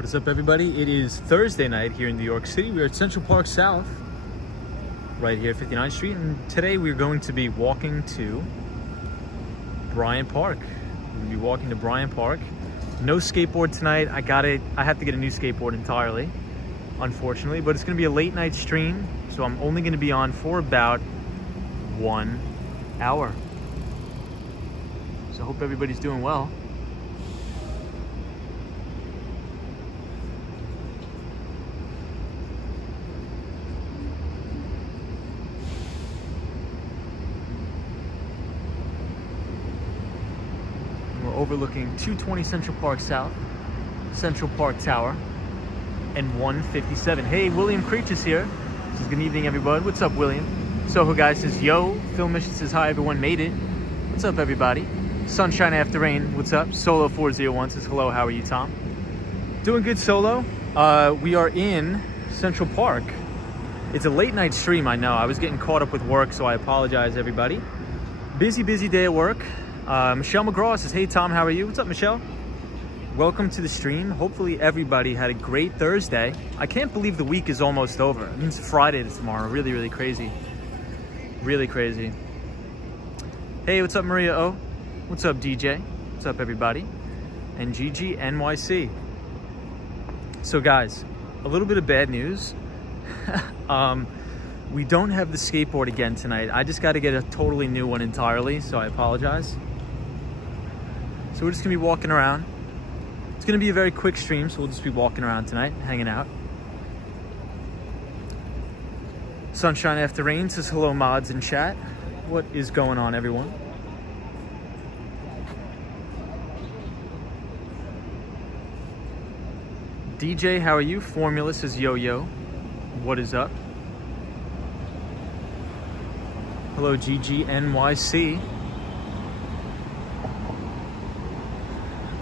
What is up, everybody? It is Thursday night here in New York City. We are at Central Park South, right here at 59th Street, and today we're going to be walking to Bryant Park. We'll be walking to Bryant Park. No skateboard tonight. I have to get a new skateboard entirely, unfortunately, but it's going to be a late night stream, so I'm only going to be on for about 1 hour. So I hope everybody's doing well. Overlooking 220 Central Park South, Central Park Tower, and 157. Hey, William Creech is here. Says good evening, everybody. What's up, William? Soho Guy says yo. Phil Mission says hi, everyone made it. What's up, everybody? Sunshine After Rain, what's up? Solo 401 says hello, how are you, Tom? Doing good, Solo. We are in Central Park. It's a late night stream, I know. I was getting caught up with work, so I apologize, everybody. Busy day at work. Michelle McGraw says, hey Tom, how are you? What's up, Michelle? Welcome to the stream. Hopefully everybody had a great Thursday. I can't believe the week is almost over. It means Friday to tomorrow. Really crazy. Really crazy. Hey, what's up, Maria O? What's up, DJ? What's up, everybody? And Gigi NYC. So guys, a little bit of bad news. We don't have the skateboard again tonight. I just got to get a totally new one entirely, so I apologize. So we're just gonna be walking around. It's gonna be a very quick stream, so we'll just be walking around tonight, hanging out. Sunshine After Rain says hello, mods in chat. What is going on, everyone? DJ, how are you? Formula says yo. What is up? Hello, GGNYC.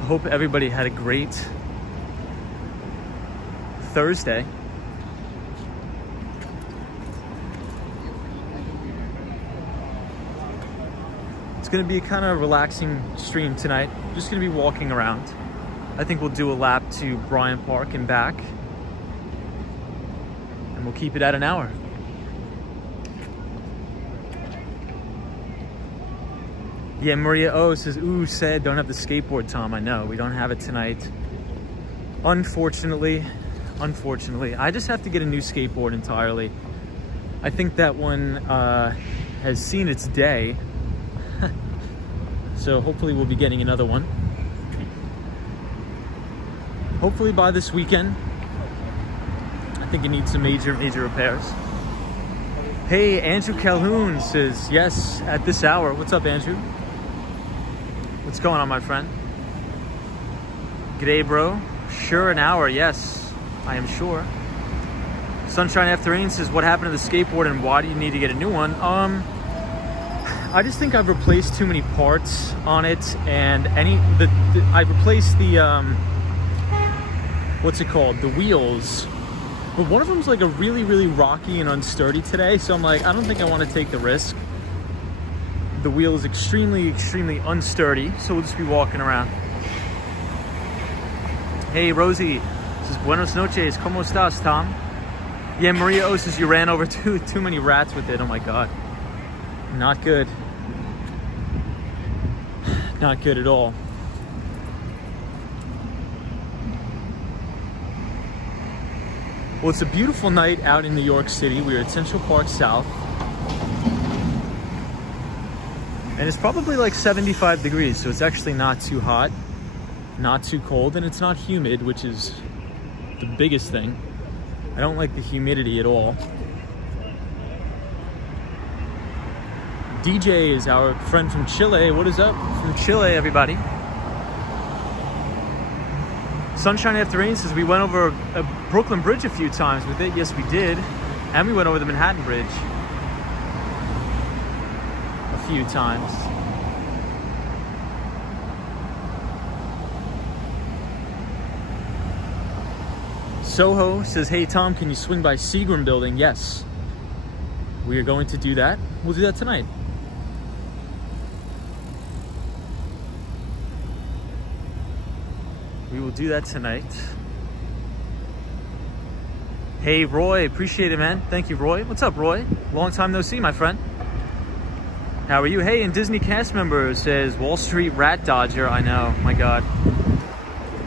Hope everybody had a great Thursday. It's going to be a kind of relaxing stream tonight. Just going to be walking around. I think we'll do a lap to Bryant Park and back. And we'll keep it at an hour. Yeah, Maria O says, ooh, sad, don't have the skateboard, Tom. I know, we don't have it tonight. Unfortunately. I just have to get a new skateboard entirely. I think that one has seen its day. So hopefully we'll be getting another one. Hopefully by this weekend. I think it needs some major repairs. Hey, Andrew Calhoun says, yes, at this hour. What's up, Andrew? What's going on, my friend? G'day, bro. Sure, an hour. Yes, I am sure. Sunshine After Rain says, what happened to the skateboard and why do you need to get a new one? I just think I've replaced too many parts on it, and I replaced the what's it called? The wheels. But one of them's like a really rocky and unsturdy today, so I'm like, I don't think I want to take the risk. The wheel is extremely unsturdy, so we'll just be walking around. Hey, Rosie says, buenos noches, ¿cómo estás, Tom? Yeah, Maria O says, you ran over too many rats with it. Oh my God. Not good. Not good at all. Well, it's a beautiful night out in New York City. We are at Central Park South. And it's probably like 75 degrees, so it's actually not too hot, not too cold, and it's not humid, which is the biggest thing. I don't like the humidity at all. DJ is our friend from Chile. What is up from Chile, everybody? Sunshine After Rain says we went over a Brooklyn Bridge a few times with it. Yes, we did. And we went over the Manhattan Bridge a few times. Soho says, hey Tom, can you swing by Seagram Building? Yes. We are going to do that. We'll do that tonight. We will do that tonight. Hey, Roy, appreciate it, man. Thank you, Roy. What's up, Roy? Long time no see, my friend. How are you? Hey, and Disney cast member says Wall Street Rat Dodger. I know, my God.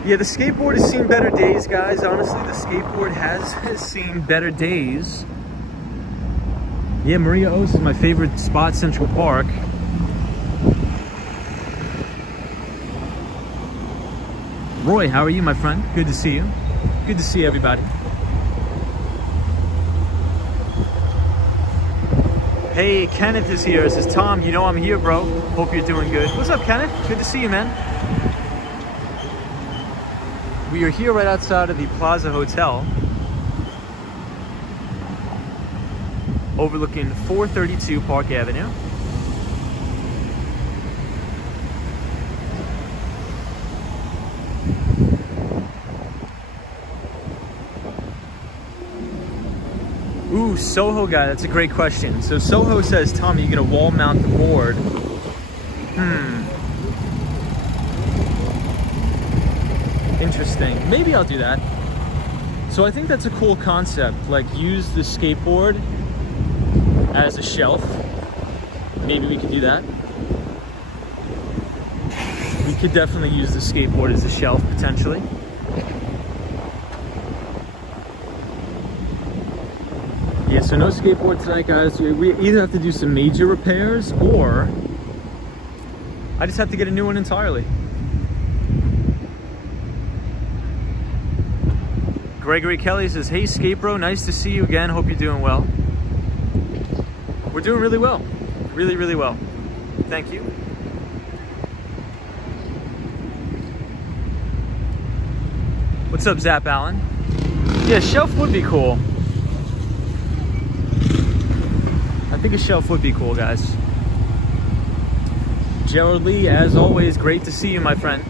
Yeah, the skateboard has seen better days, guys. Honestly, the skateboard has seen better days. Yeah, Maria O's is my favorite spot, Central Park. Roy, how are you, my friend? Good to see you. Good to see everybody. Hey, Kenneth is here. It says, Tom, you know I'm here, bro. Hope you're doing good. What's up, Kenneth? Good to see you, man. We are here right outside of the Plaza Hotel, overlooking 432 Park Avenue. Ooh, Soho guy, that's a great question. So Soho says, Tom, you gonna wall mount the board? Interesting. Maybe I'll do that. So I think that's a cool concept. Like, use the skateboard as a shelf. Maybe we could do that. We could definitely use the skateboard as a shelf, potentially. Yeah, so no skateboard tonight, guys. We either have to do some major repairs, or I just have to get a new one entirely. Gregory Kelly says, hey, Skate Bro, nice to see you again. Hope you're doing well. We're doing really well. Really, really well. Thank you. What's up, Zap Allen? Yeah, shelf would be cool. I think a shelf would be cool, guys. Gerald Lee, as always, great to see you, my friend.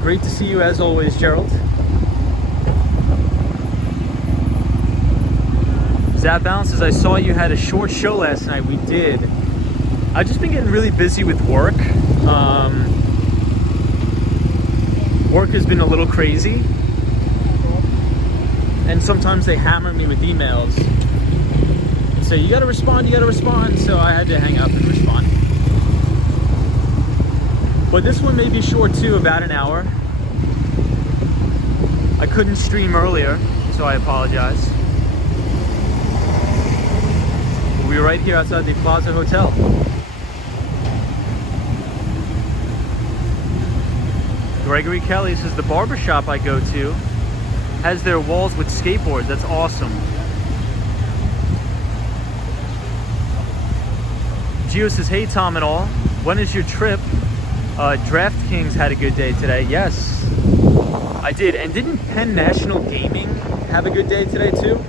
Great to see you as always, Gerald. Zap Balance says, I saw you had a short show last night. We did. I've just been getting really busy with work. Work has been a little crazy. And sometimes they hammer me with emails and say, you gotta respond, you gotta respond. So I had to hang up and respond. But this one may be short too, about an hour. I couldn't stream earlier, so I apologize. We're right here outside the Plaza Hotel. Gregory Kelly says, the barbershop I go to has their walls with skateboards. That's awesome. Gio says, hey, Tom and all. When is your trip? DraftKings had a good day today. Yes, I did. And didn't Penn National Gaming have a good day today too?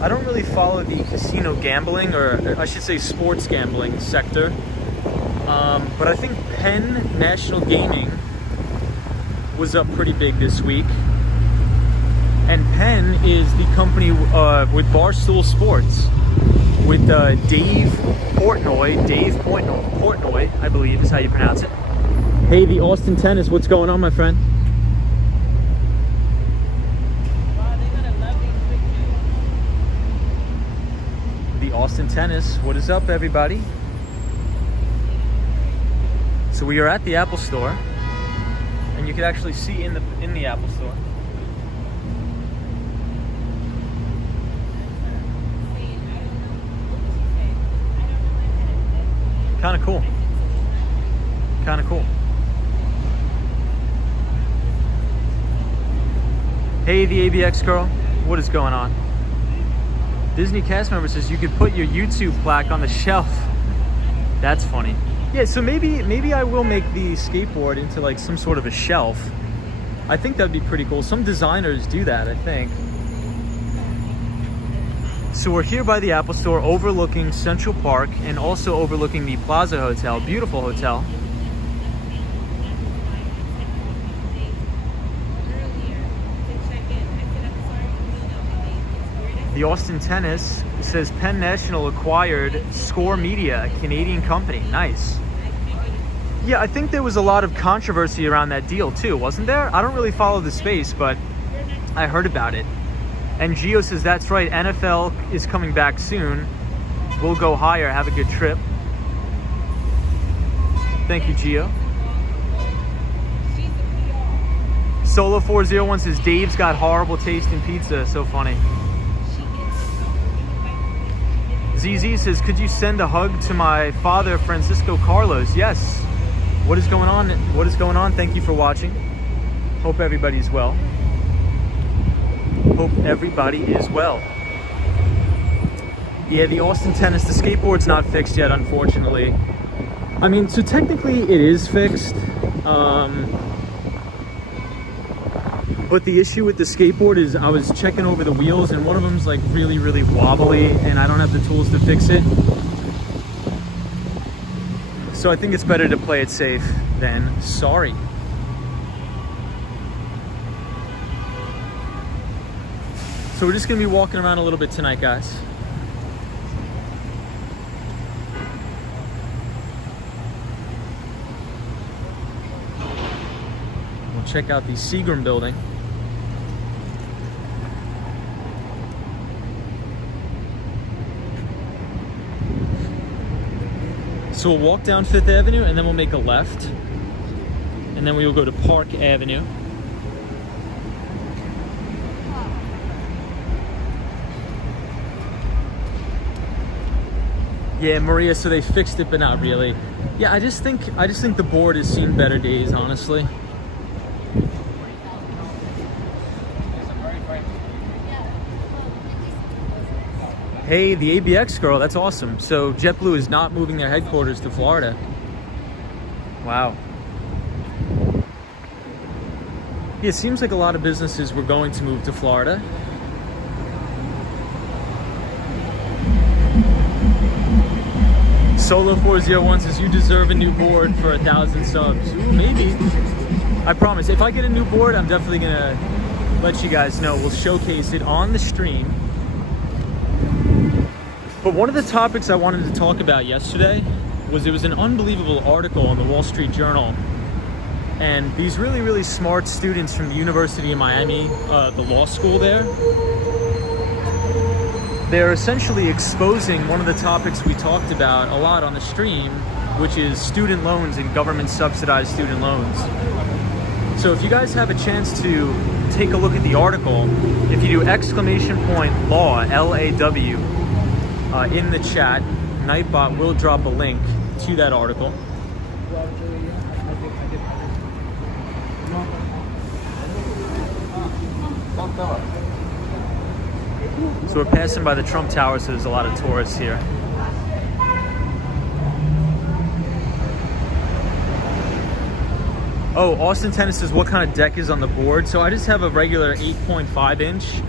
I don't really follow the casino gambling, or I should say sports gambling sector. But I think Penn National Gaming was up pretty big this week. And Penn is the company with Barstool Sports, with Dave Portnoy, I believe is how you pronounce it. Hey, the Austin Tennis, what's going on, my friend? Austin Tennis, what is up, everybody? So we are at the Apple Store, and you can actually see in the Apple Store. Kind of cool. Kind of cool. Hey, the ABX girl, what is going on? Disney cast member says you could put your YouTube plaque on the shelf. That's funny. Yeah, so maybe I will make the skateboard into like some sort of a shelf. I think that'd be pretty cool. Some designers do that, I think. So we're here by the Apple Store, overlooking Central Park and also overlooking the Plaza Hotel. Beautiful hotel. The Austin Tennis says Penn National acquired Score Media, a Canadian company. Nice. Yeah, I think there was a lot of controversy around that deal too, wasn't there? I don't really follow the space, but I heard about it. And Gio says, that's right, NFL is coming back soon. We'll go higher. Have a good trip. Thank you, Gio. Solo 401 says, Dave's got horrible taste in pizza. So funny. ZZ says, could you send a hug to my father, Francisco Carlos? Yes. What is going on? What is going on? Thank you for watching. Hope everybody's well. Hope everybody is well. Yeah, the Austin tennis, the skateboard's not fixed yet, unfortunately. I mean, so technically it is fixed. But the issue with the skateboard is I was checking over the wheels and one of them's like really, really wobbly and I don't have the tools to fix it. So I think it's better to play it safe than sorry. So we're just gonna be walking around a little bit tonight, guys. We'll check out the Seagram building. So we'll walk down 5th Avenue and then we'll make a left. And then we will go to Park Avenue. Yeah, Maria, so they fixed it, but not really. Yeah, I just think the board has seen better days, honestly. Hey, the ABX girl, that's awesome. So JetBlue is not moving their headquarters to Florida. Wow. Yeah, it seems like a lot of businesses were going to move to Florida. Solo 401 says, you deserve a new board for 1,000 subs. Ooh, maybe. I promise, if I get a new board, I'm definitely gonna let you guys know. We'll showcase it on the stream. But one of the topics I wanted to talk about yesterday was there was an unbelievable article in the Wall Street Journal. And these really, really smart students from the University of Miami, the law school there, they're essentially exposing one of the topics we talked about a lot on the stream, which is student loans and government subsidized student loans. So if you guys have a chance to take a look at the article, if you do !law, L-A-W, in the chat, Nightbot will drop a link to that article. So we're passing by the Trump Tower, so there's a lot of tourists here. Oh, Austin Tennis says, what kind of deck is on the board? So I just have a regular 8.5 inch,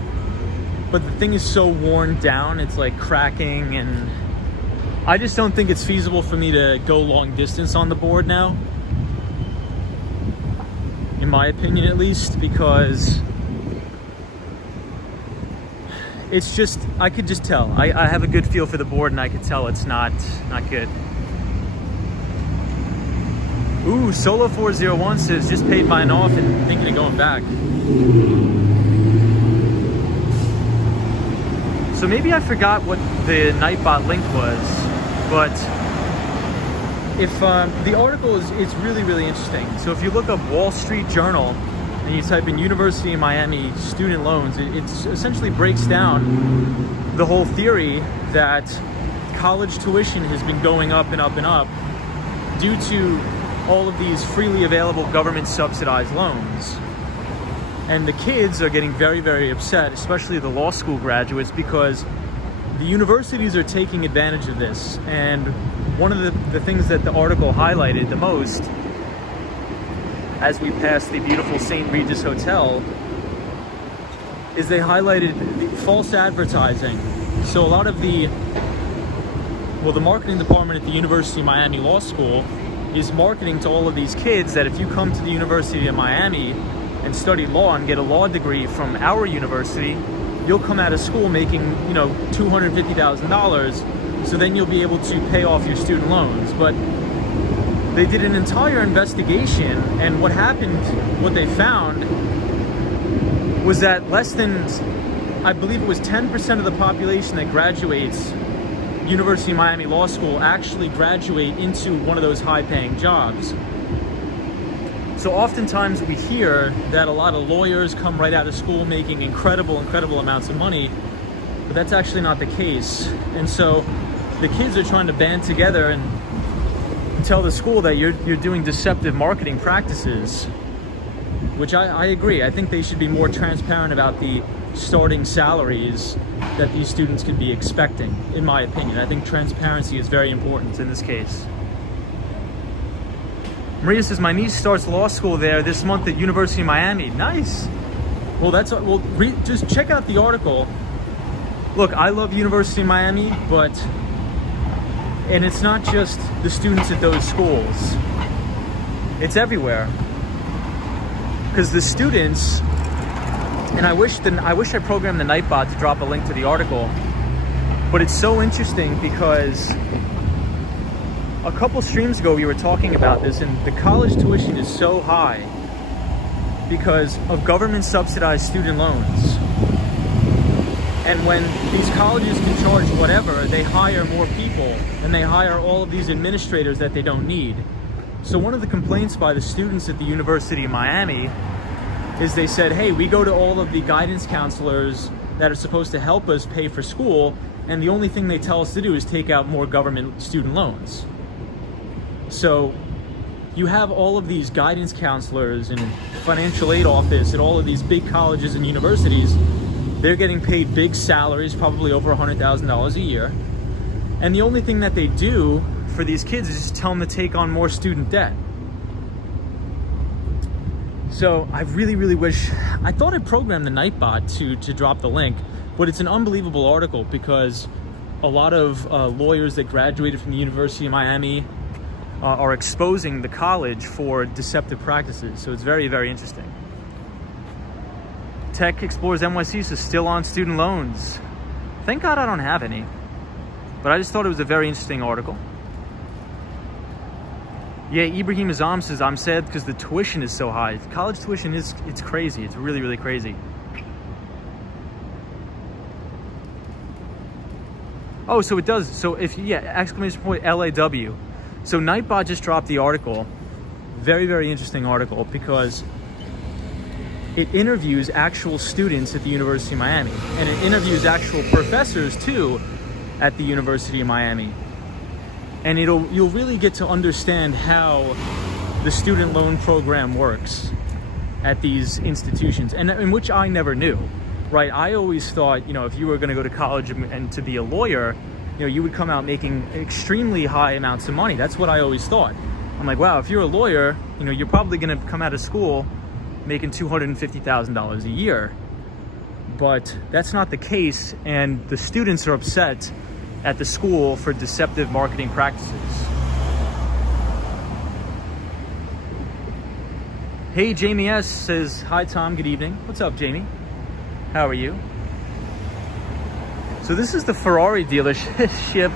but the thing is so worn down, it's like cracking, and I just don't think it's feasible for me to go long distance on the board now. In my opinion, at least, because it's just, I could just tell. I have a good feel for the board and I could tell it's not good. Ooh, Solo 401 says, just paid mine off and thinking of going back. So maybe I forgot what the Nightbot link was, but if the article is, it's really, really interesting. So if you look up Wall Street Journal and you type in University of Miami student loans, it essentially breaks down the whole theory that college tuition has been going up and up and up due to all of these freely available government subsidized loans. And the kids are getting very, very upset, especially the law school graduates, because the universities are taking advantage of this. And one of the things that the article highlighted the most, as we passed the beautiful St. Regis Hotel, is they highlighted the false advertising. So a lot of the marketing department at the University of Miami Law School is marketing to all of these kids that if you come to the University of Miami and study law and get a law degree from our university, you'll come out of school making, you know, $250,000. So then you'll be able to pay off your student loans. But they did an entire investigation, and what happened, what they found was that less than I believe it was 10% of the population that graduates University of Miami Law School actually graduate into one of those high-paying jobs. So oftentimes we hear that a lot of lawyers come right out of school making incredible amounts of money, but that's actually not the case. And so the kids are trying to band together and tell the school that you're doing deceptive marketing practices, which I agree. I think they should be more transparent about the starting salaries that these students could be expecting, in my opinion. I think transparency is very important in this case. Maria says, my niece starts law school there this month at University of Miami. Nice. Well, just check out the article. Look, I love University of Miami, and it's not just the students at those schools. It's everywhere. Because the students, and I wish I programmed the Nightbot to drop a link to the article, but it's so interesting because a couple streams ago we were talking about this, and the college tuition is so high because of government subsidized student loans. And when these colleges can charge whatever, they hire more people and they hire all of these administrators that they don't need. So one of the complaints by the students at the University of Miami is they said, hey, we go to all of the guidance counselors that are supposed to help us pay for school, and the only thing they tell us to do is take out more government student loans. So you have all of these guidance counselors and financial aid office at all of these big colleges and universities. They're getting paid big salaries, probably over $100,000 a year. And the only thing that they do for these kids is just tell them to take on more student debt. So I really wish, I thought I programmed the Nightbot to drop the link, but it's an unbelievable article because a lot of lawyers that graduated from the University of Miami are exposing the college for deceptive practices. So it's very interesting. Tech Explorers NYC is still on student loans. Thank God I don't have any, but I just thought it was a very interesting article. Yeah, Ibrahim Azam says, I'm sad because the tuition is so high. College tuition it's crazy. It's really crazy. Oh, so it does. So exclamation point LAW. So Nightbot just dropped the article. Very interesting article because it interviews actual students at the University of Miami, and it interviews actual professors too at the University of Miami. And you'll really get to understand how the student loan program works at these institutions, and which I never knew, right? I always thought, if you were going to go to college and to be a lawyer, you would come out making extremely high amounts of money. That's what I always thought. I'm like, wow, if you're a lawyer, you're probably going to come out of school making $250,000 a year. But that's not the case, and the students are upset at the school for deceptive marketing practices. Hey, Jamie S. says, hi Tom, good evening. What's up, Jamie? How are you? So this is the Ferrari dealership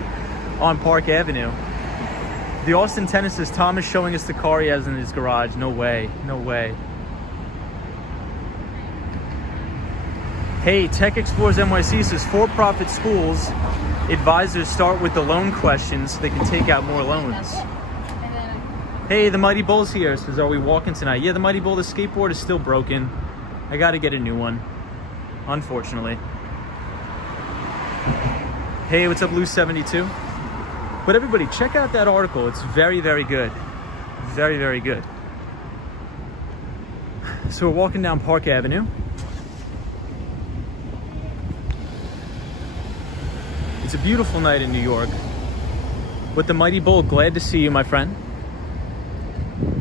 on Park Avenue. The Austin Tennis says, Tom is showing us the car he has in his garage. No way. Hey, Tech Explorers NYC says, for-profit schools advisors start with the loan questions so they can take out more loans. Hey, the Mighty Bull's here. Says, are we walking tonight? Yeah, the Mighty Bull, the skateboard is still broken. I got to get a new one, unfortunately. Hey, what's up, Loose 72? But everybody, check out that article. It's very good. Very good. So we're walking down Park Avenue. It's a beautiful night in New York. With the Mighty Bull, glad to see you, my friend.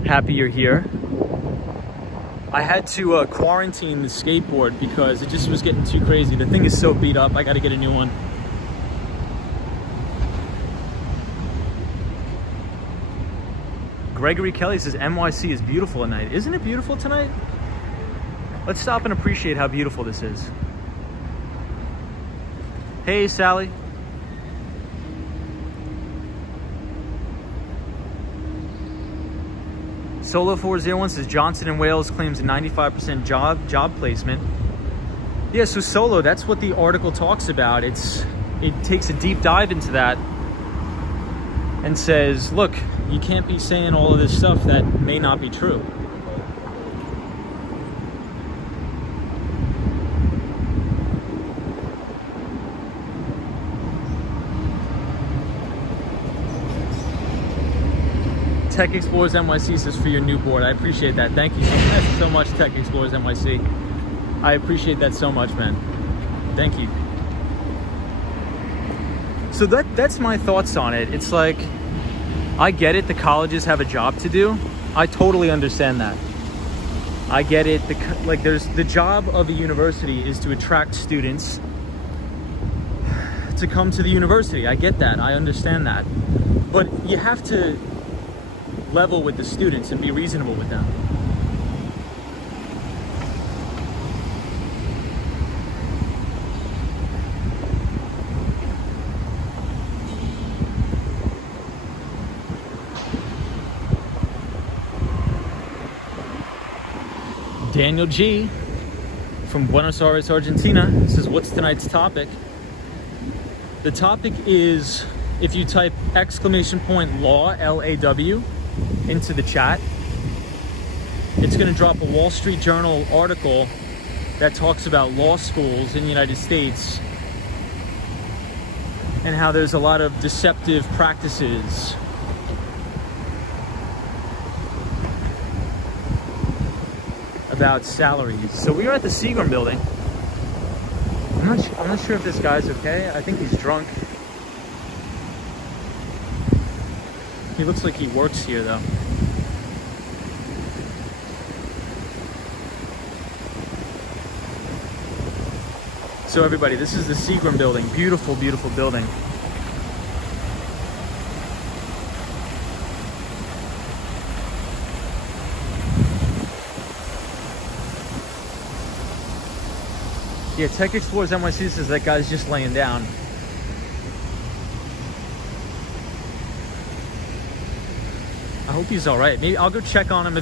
Happy you're here. I had to quarantine the skateboard because it just was getting too crazy. The thing is so beat up, I gotta get a new one. Gregory Kelly says, NYC is beautiful at night. Isn't it beautiful tonight? Let's stop and appreciate how beautiful this is. Hey, Sally. Solo 401 says Johnson & Wales claims a 95% job placement. Yeah, so solo, that's what the article talks about. It takes a deep dive into that and says, look, you can't be saying all of this stuff that may not be true. Tech Explorers NYC says for your new board. I appreciate that. Thank you so much, Tech Explorers NYC. I appreciate that so much, man. Thank you. So that's my thoughts on it. It's like, I get it, the colleges have a job to do. I totally understand that. I get it. There's the job of a university is to attract students to come to the university. I get that. I understand that. But you have to level with the students and be reasonable with them. Daniel G from Buenos Aires, Argentina says, what's tonight's topic? The topic is, if you type !law, L-A-W, into the chat, it's going to drop a Wall Street Journal article that talks about law schools in the United States and how there's a lot of deceptive practices. About salaries. So we are at the Seagram building. I'm not sure if this guy's okay. I think he's drunk. He looks like he works here though. So everybody, this is the Seagram building. Beautiful, beautiful building. Yeah, Tech Explorers NYC says that guy's just laying down. I hope he's all right. Maybe I'll go check on him.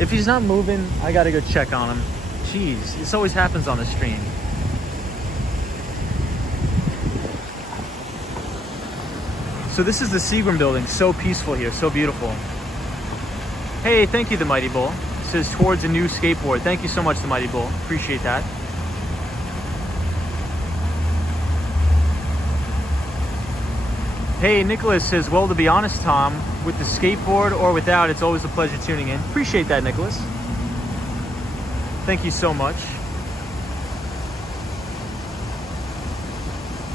If he's not moving, I gotta go check on him. Jeez, this always happens on the stream. So this is the Seagram building. So peaceful here, so beautiful. Hey, thank you, the Mighty Bull. It says towards a new skateboard. Thank you so much, the Mighty Bull. Appreciate that. Hey, Nicholas says, well, to be honest, Tom, with the skateboard or without, it's always a pleasure tuning in. Appreciate that, Nicholas. Thank you so much.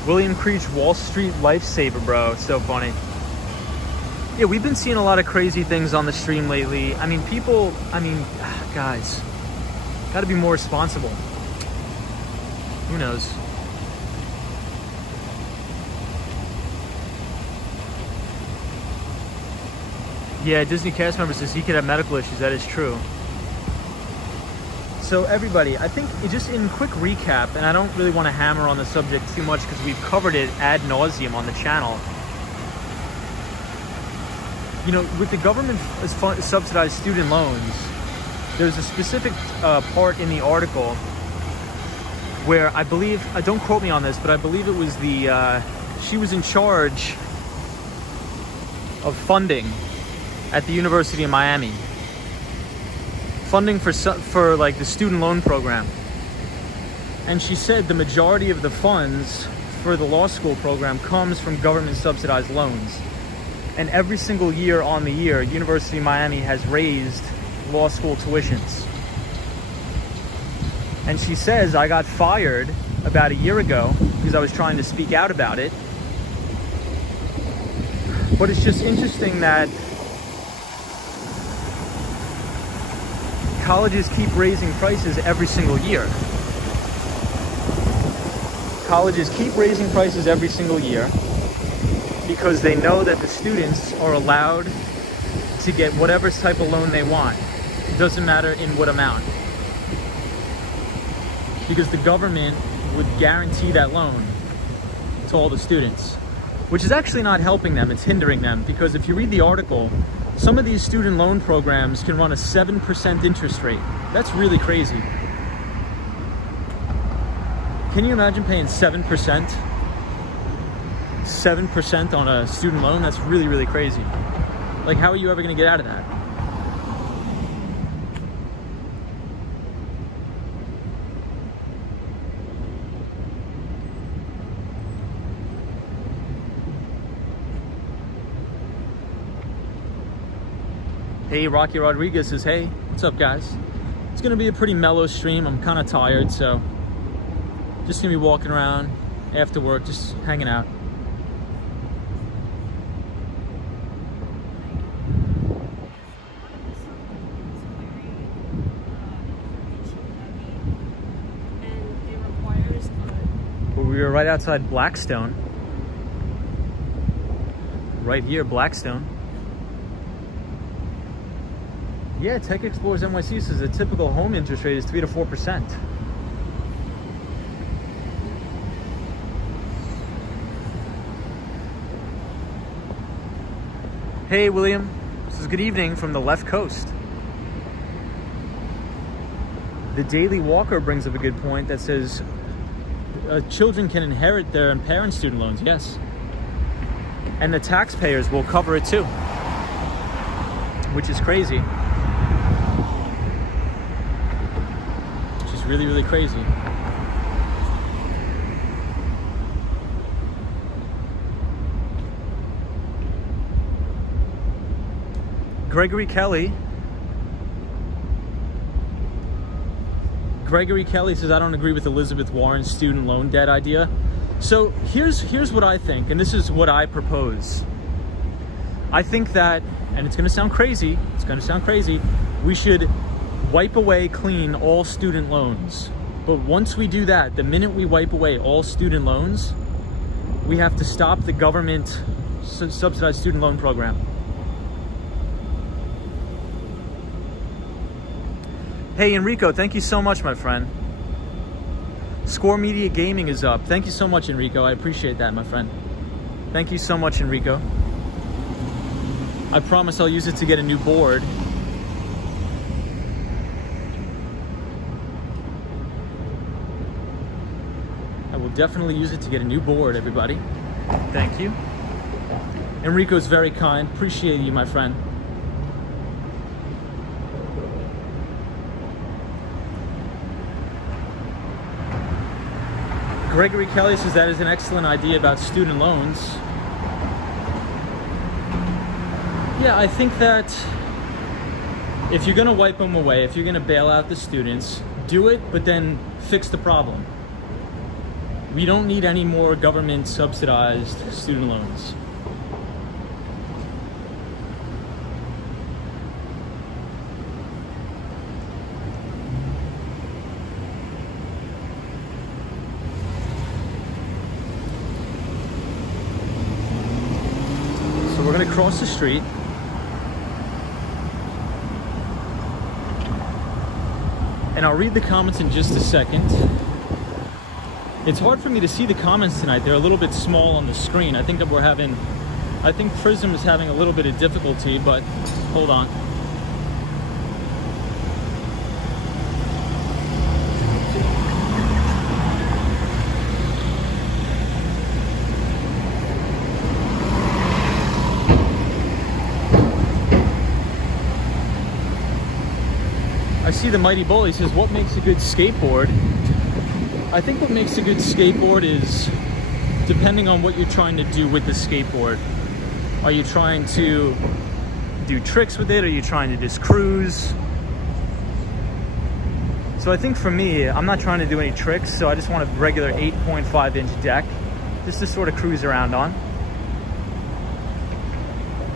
William Creech, Wall Street lifesaver, bro. So funny. Yeah, we've been seeing a lot of crazy things on the stream lately. I mean, guys, gotta be more responsible. Who knows? Yeah, Disney cast member says he could have medical issues. That is true. So everybody, I think just in quick recap, and I don't really want to hammer on the subject too much because we've covered it ad nauseum on the channel. You know, with the government subsidized student loans, there's a specific part in the article where I believe, don't quote me on this, but I believe it was she was in charge of funding at the University of Miami, funding for like the student loan program. And she said the majority of the funds for the law school program comes from government subsidized loans. And every single year on the year, University of Miami has raised law school tuitions. And she says, I got fired about a year ago because I was trying to speak out about it. But it's just interesting that colleges keep raising prices every single year. Colleges keep raising prices every single year because they know that the students are allowed to get whatever type of loan they want. It doesn't matter in what amount. Because the government would guarantee that loan to all the students, which is actually not helping them, it's hindering them. Because if you read the article, some of these student loan programs can run a 7% interest rate. That's really crazy. Can you imagine paying 7%? 7% on a student loan? That's really, really crazy. Like, how are you ever going to get out of that? Hey, Rocky Rodriguez says, hey, what's up, guys? It's gonna be a pretty mellow stream. I'm kind of tired, so just gonna be walking around after work, just hanging out. We were right outside Blackstone. Right here, Blackstone. Yeah, Tech Explorers NYC says a typical home interest rate is 3 to 4%. Hey, William. This is good evening from the left coast. The Daily Walker brings up a good point that says children can inherit their parents' student loans. Yes. And the taxpayers will cover it too, which is crazy. Really, really crazy. Gregory Kelly says, I don't agree with Elizabeth Warren's student loan debt idea. So here's what I think, and this is what I propose. I think that, and it's going to sound crazy, we should wipe away clean all student loans. But once we do that, the minute we wipe away all student loans, we have to stop the government subsidized student loan program. Hey, Enrico, thank you so much, my friend. Score Media Gaming is up. Thank you so much, Enrico. I appreciate that, my friend. Thank you so much, Enrico. I promise I'll use it to get a new board. Definitely use it to get a new board, everybody. Thank you. Enrico's very kind. Appreciate you, my friend. Gregory Kelly says that is an excellent idea about student loans. Yeah, I think that if you're gonna wipe them away, if you're gonna bail out the students, do it, but then fix the problem. We don't need any more government subsidized student loans. So we're gonna cross the street. And I'll read the comments in just a second. It's hard for me to see the comments tonight. They're a little bit small on the screen. I think Prism is having a little bit of difficulty, but hold on. I see the Mighty Bull. He says, what makes a good skateboard? I think what makes a good skateboard is depending on what you're trying to do with the skateboard. Are you trying to do tricks with it? Are you trying to just cruise? So I think for me, I'm not trying to do any tricks, so I just want a regular 8.5 inch deck just to sort of cruise around on.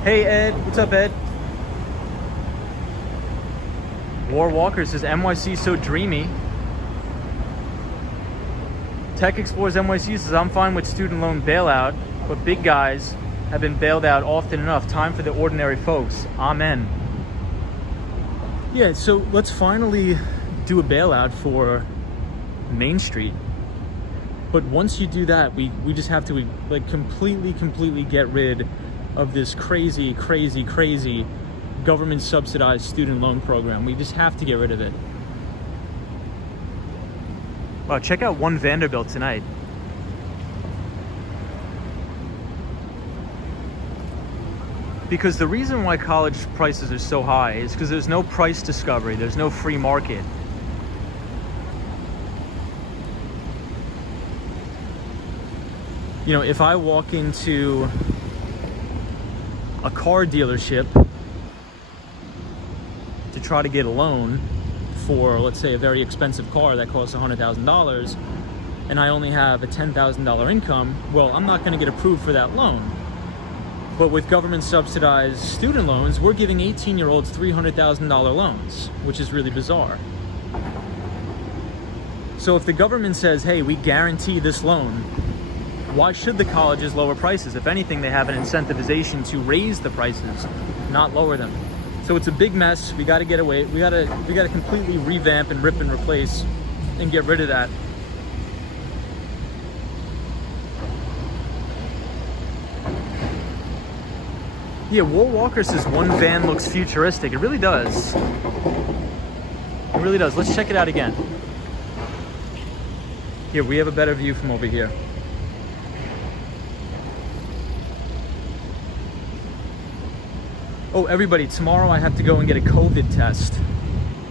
Hey Ed, what's up Ed? War Walker says NYC so dreamy. Tech Explorers NYC says, I'm fine with student loan bailout, but big guys have been bailed out often enough. Time for the ordinary folks. Amen. Yeah, so let's finally do a bailout for Main Street. But once you do that, we just have to like completely get rid of this crazy government subsidized student loan program. We just have to get rid of it. Wow, check out One Vanderbilt tonight. Because the reason why college prices are so high is because there's no price discovery, there's no free market. You know, if I walk into a car dealership to try to get a loan for, let's say, a very expensive car that costs $100,000, and I only have a $10,000 income, well, I'm not going to get approved for that loan. But with government subsidized student loans, we're giving 18-year-olds $300,000 loans, which is really bizarre. So if the government says, hey, we guarantee this loan, why should the colleges lower prices? If anything, they have an incentivization to raise the prices, not lower them. So it's a big mess. We got to get away. We got to completely revamp and rip and replace and get rid of that. Yeah, War Walker says one van looks futuristic. It really does. It really does. Let's check it out again. Here, we have a better view from over here. Oh, everybody, tomorrow I have to go and get a COVID test.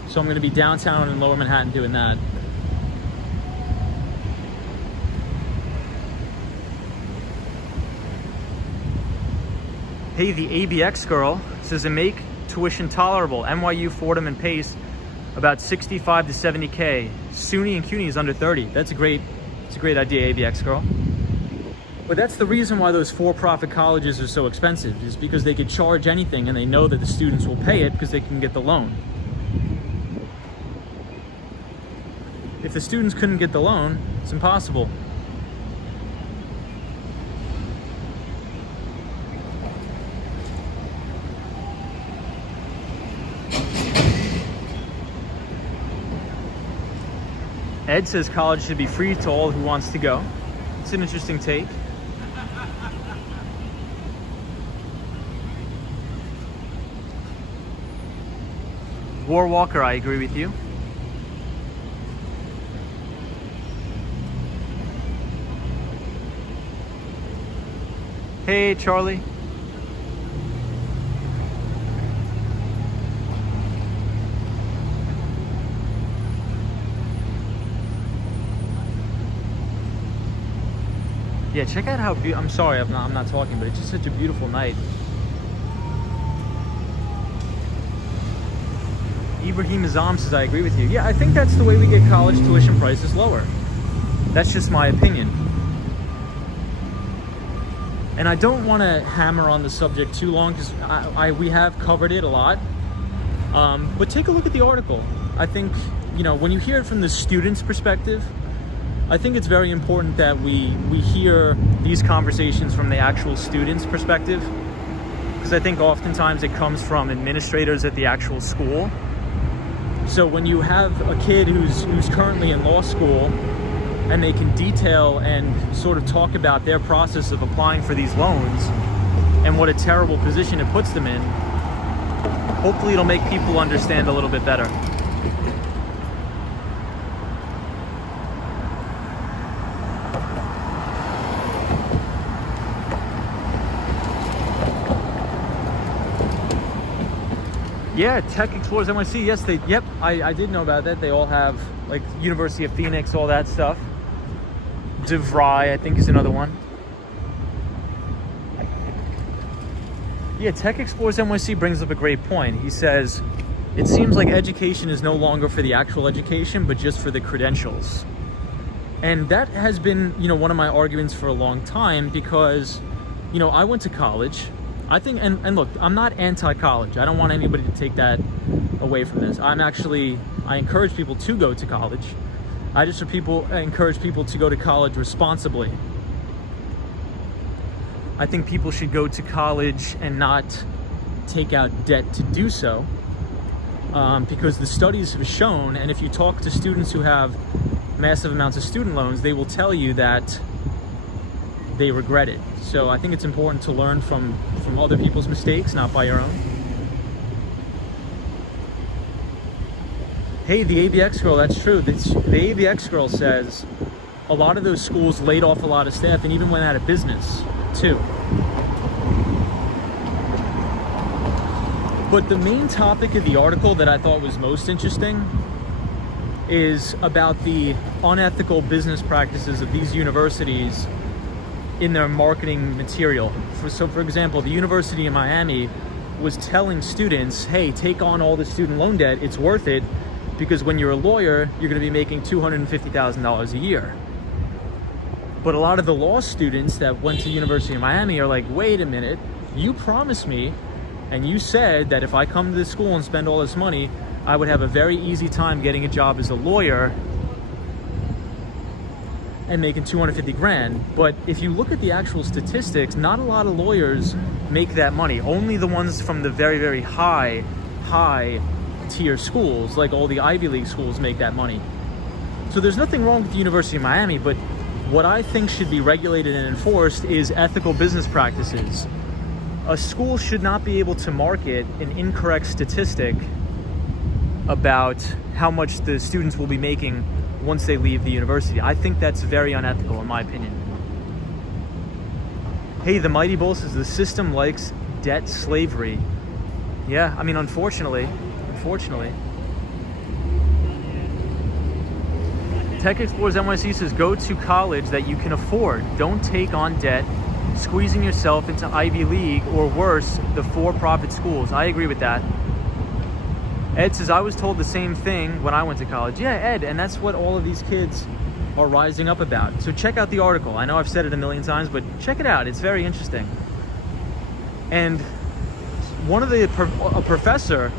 So I'm going to be downtown in Lower Manhattan doing that. Hey, the ABX girl says to make tuition tolerable, NYU, Fordham, and Pace about 65 to 70K. SUNY and CUNY is under 30. It's a great idea, ABX girl. But that's the reason why those for-profit colleges are so expensive, is because they could charge anything and they know that the students will pay it because they can get the loan. If the students couldn't get the loan, it's impossible. Ed says college should be free to all who wants to go. It's an interesting take. War Walker, I agree with you. Hey, Charlie. Yeah, check out how I'm sorry, I'm not talking, but it's just such a beautiful night. Ibrahim Azam says, I agree with you. Yeah, I think that's the way we get college tuition prices lower. That's just my opinion. And I don't want to hammer on the subject too long because we have covered it a lot. But take a look at the article. I think, you know, when you hear it from the student's perspective, I think it's very important that we hear these conversations from the actual student's perspective, because I think oftentimes it comes from administrators at the actual school. So when you have a kid who's currently in law school and they can detail and sort of talk about their process of applying for these loans and what a terrible position it puts them in, hopefully it'll make people understand a little bit better. Yeah, Tech Explorers NYC. Yes, I did know about that. They all have, like, University of Phoenix, all that stuff. DeVry, I think, is another one. Yeah, Tech Explorers NYC brings up a great point. He says, it seems like education is no longer for the actual education, but just for the credentials. And that has been, you know, one of my arguments for a long time because, you know, I went to college. I think, and look, I'm not anti-college. I don't want anybody to take that away from this. I encourage people to go to college. I encourage people to go to college responsibly. I think people should go to college and not take out debt to do so. Because the studies have shown, and if you talk to students who have massive amounts of student loans, they will tell you that they regret it. So I think it's important to learn from other people's mistakes, not by your own. Hey, the ABX girl, that's true. The ABX girl says a lot of those schools laid off a lot of staff and even went out of business too. But the main topic of the article that I thought was most interesting is about the unethical business practices of these universities in their marketing material. So for example, the University of Miami was telling students, hey, take on all the student loan debt, it's worth it, because when you're a lawyer, you're gonna be making $250,000 a year. But a lot of the law students that went to the University of Miami are like, wait a minute, you promised me, and you said that if I come to this school and spend all this money, I would have a very easy time getting a job as a lawyer and making 250 grand. But if you look at the actual statistics, not a lot of lawyers make that money. Only the ones from the very, very high tier schools, like all the Ivy League schools, make that money. So there's nothing wrong with the University of Miami, but what I think should be regulated and enforced is ethical business practices. A school should not be able to market an incorrect statistic about how much the students will be making once they leave the university. I think that's very unethical, in my opinion. Hey, the Mighty Bull says the system likes debt slavery. Yeah, I mean, unfortunately. Tech Explorers NYC says go to college that you can afford. Don't take on debt, squeezing yourself into Ivy League or worse, the for-profit schools. I agree with that. Ed says, I was told the same thing when I went to college. Yeah, Ed, and that's what all of these kids are rising up about. So check out the article. I know I've said it a million times, but check it out. It's very interesting. And a professor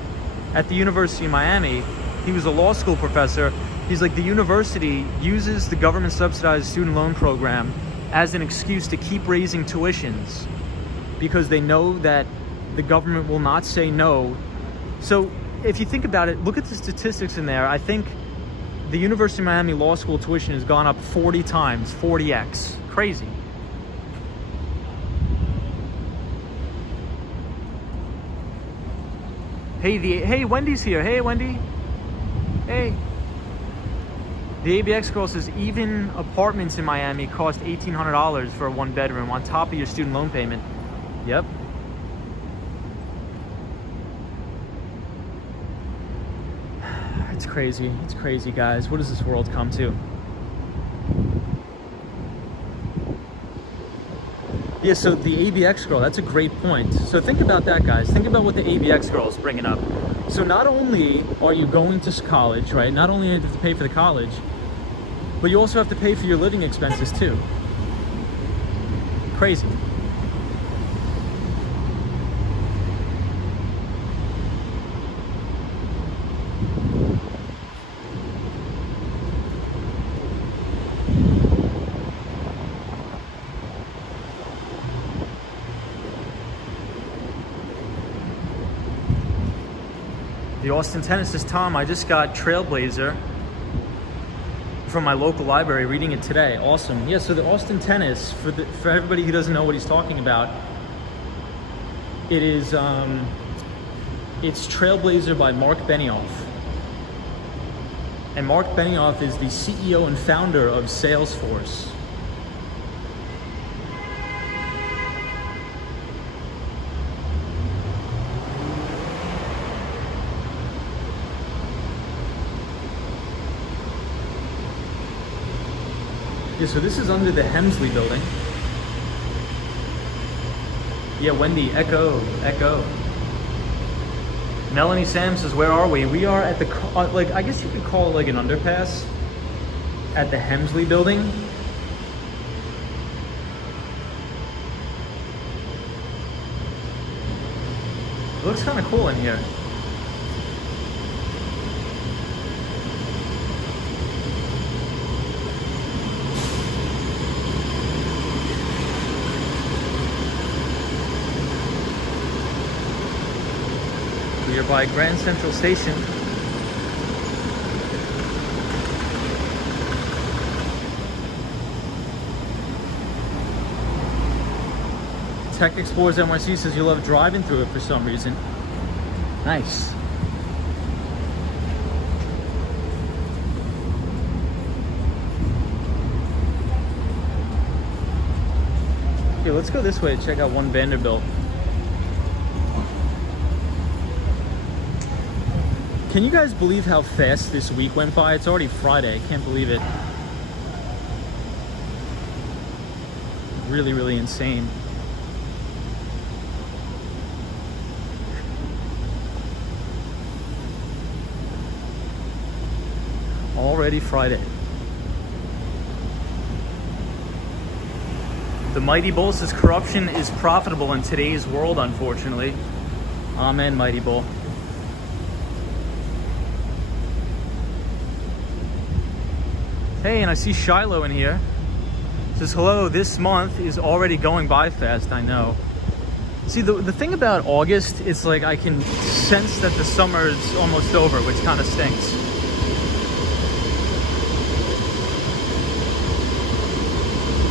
at the University of Miami, he was a law school professor. He's like, the university uses the government subsidized student loan program as an excuse to keep raising tuitions because they know that the government will not say no. So if you think about it, look at the statistics in there. I think the University of Miami Law School tuition has gone up 40 times, 40x. Crazy. Hey, Wendy's here. Hey, Wendy. Hey. The ABX girl says even apartments in Miami cost $1,800 for a one bedroom on top of your student loan payment. Yep. It's crazy, guys. What does this world come to? Yeah, so the ABX girl, that's a great point. So think about that, guys. Think about what the ABX girl is bringing up. So not only are you going to college, right? Not only do you have to pay for the college, but you also have to pay for your living expenses too. Crazy. The Austin Tennis says, Tom, I just got Trailblazer from my local library, reading it today. Awesome. Yeah, so the Austin Tennis, for everybody who doesn't know what he's talking about, it is it's Trailblazer by Mark Benioff. And Mark Benioff is the CEO and founder of Salesforce. Yeah, so this is under the Hemsley building. Yeah, Wendy, echo. Melanie Sam says, where are we? We are at the, like, I guess you could call it like an underpass at the Hemsley building. It looks kind of cool in here. We are by Grand Central Station. Tech Explorers NYC says you love driving through it for some reason. Nice. Here, let's go this way to check out One Vanderbilt. Can you guys believe how fast this week went by? It's already Friday. I can't believe it. Really, really insane. Already Friday. The Mighty Bull says corruption is profitable in today's world, unfortunately. Amen, Mighty Bull. Hey, and I see Shiloh in here. Says, hello, this month is already going by fast, I know. See, the thing about August, it's like I can sense that the summer is almost over, which kind of stinks.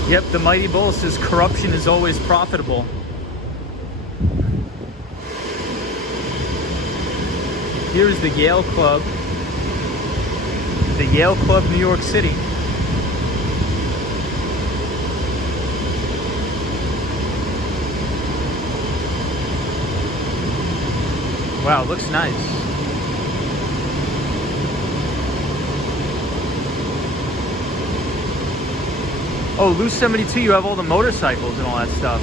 Yep, the Mighty Bull says corruption is always profitable. Here's the Yale Club. The Yale Club, New York City. Wow, looks nice. Oh, Loose 72, you have all the motorcycles and all that stuff.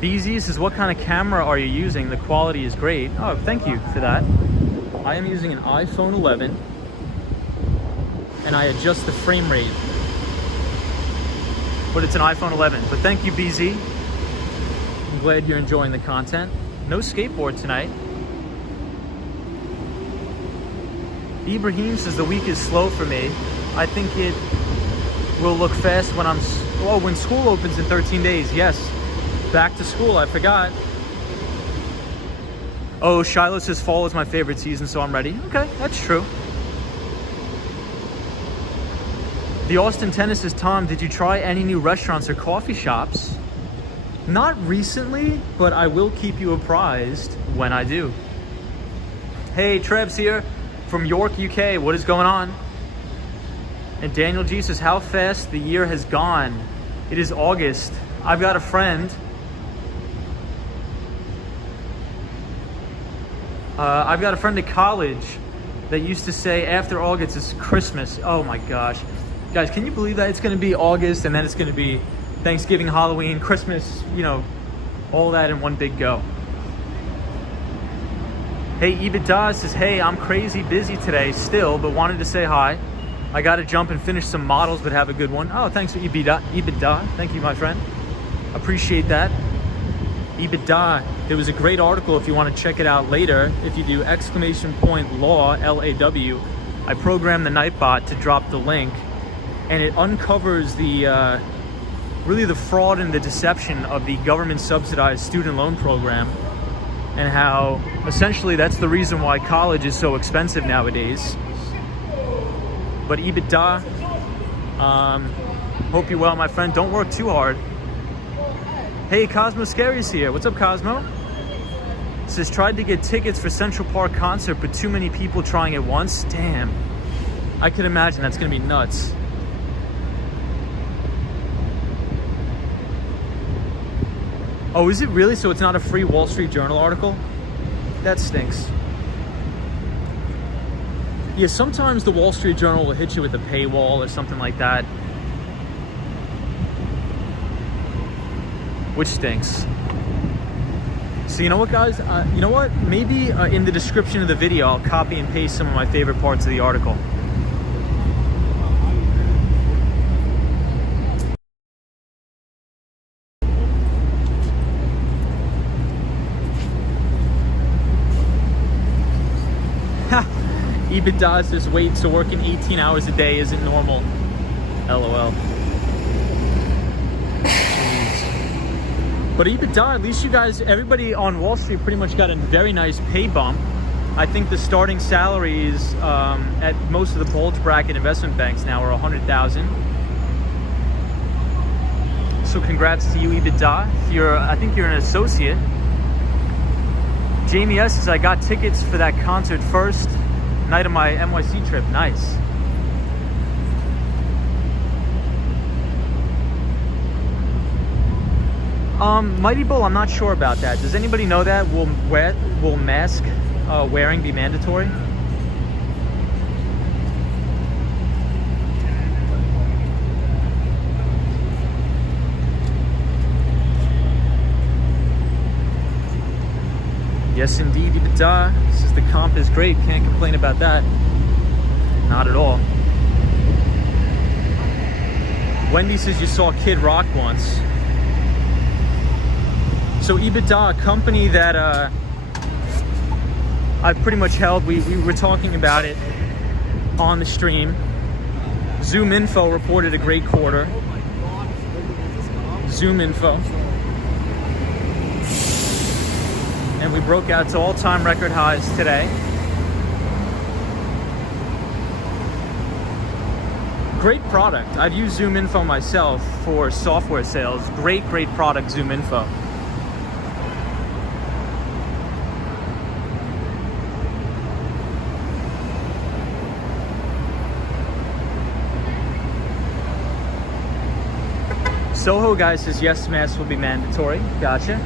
BZ says, what kind of camera are you using? The quality is great. Oh, thank you for that. I am using an iPhone 11 and I adjust the frame rate. But it's an iPhone 11. But thank you, BZ. I'm glad you're enjoying the content. No skateboard tonight. Ibrahim says the week is slow for me. I think it will look fast when when school opens in 13 days. Yes. Back to school, I forgot. Oh, Shiloh says fall is my favorite season, so I'm ready. Okay, that's true. The Austin Tennis says, Tom, did you try any new restaurants or coffee shops? Not recently, but I will keep you apprised when I do. Hey, Treb's here from York, UK. What is going on? And Daniel G says, how fast the year has gone. It is August. I've got a friend. I've got a friend at college that used to say after August is Christmas. Oh my gosh. Guys, can you believe that? It's going to be August and then it's going to be Thanksgiving, Halloween, Christmas, you know, all that in one big go. Hey, Ibida says, hey, I'm crazy busy today still, but wanted to say hi. I got to jump and finish some models, but have a good one. Oh, thanks for Ibida. Thank you, my friend. Appreciate that. Ibida. There was a great article if you want to check it out later. If you do !law, LAW, I programmed the Nightbot to drop the link, and it uncovers the really the fraud and the deception of the government subsidized student loan program, and how essentially that's the reason why college is so expensive nowadays. But Ibida, hope you're well, my friend. Don't work too hard. Hey, Cosmo Scary's here. What's up, Cosmo? It says, tried to get tickets for Central Park concert, but too many people trying at once. Damn. I can imagine that's going to be nuts. Oh, is it really? So it's not a free Wall Street Journal article? That stinks. Yeah, sometimes the Wall Street Journal will hit you with a paywall or something like that, which stinks. So you know what, guys? You know what? Maybe in the description of the video, I'll copy and paste some of my favorite parts of the article. EBITDA says, wait, so working 18 hours a day isn't normal. LOL. But EBITDA, at least you guys, everybody on Wall Street pretty much got a very nice pay bump. I think the starting salaries at most of the bulge bracket investment banks now are $100,000. Also, congrats to you, EBITDA. I think you're an associate. Jamie S says, I got tickets for that concert first night of my NYC trip. Nice. Mighty Bull, I'm not sure about that. Does anybody know that? Will mask wearing be mandatory? Yes, indeed, EBITDA. Says the comp is great. Can't complain about that. Not at all. Wendy says you saw Kid Rock once. So EBITDA, a company that I've pretty much held. We were talking about it on the stream. Zoom Info reported a great quarter. Zoom Info. And we broke out to all-time record highs today. Great product. I've used Zoom Info myself for software sales. Great product, Zoom Info. Soho guy says yes, masks will be mandatory. Gotcha.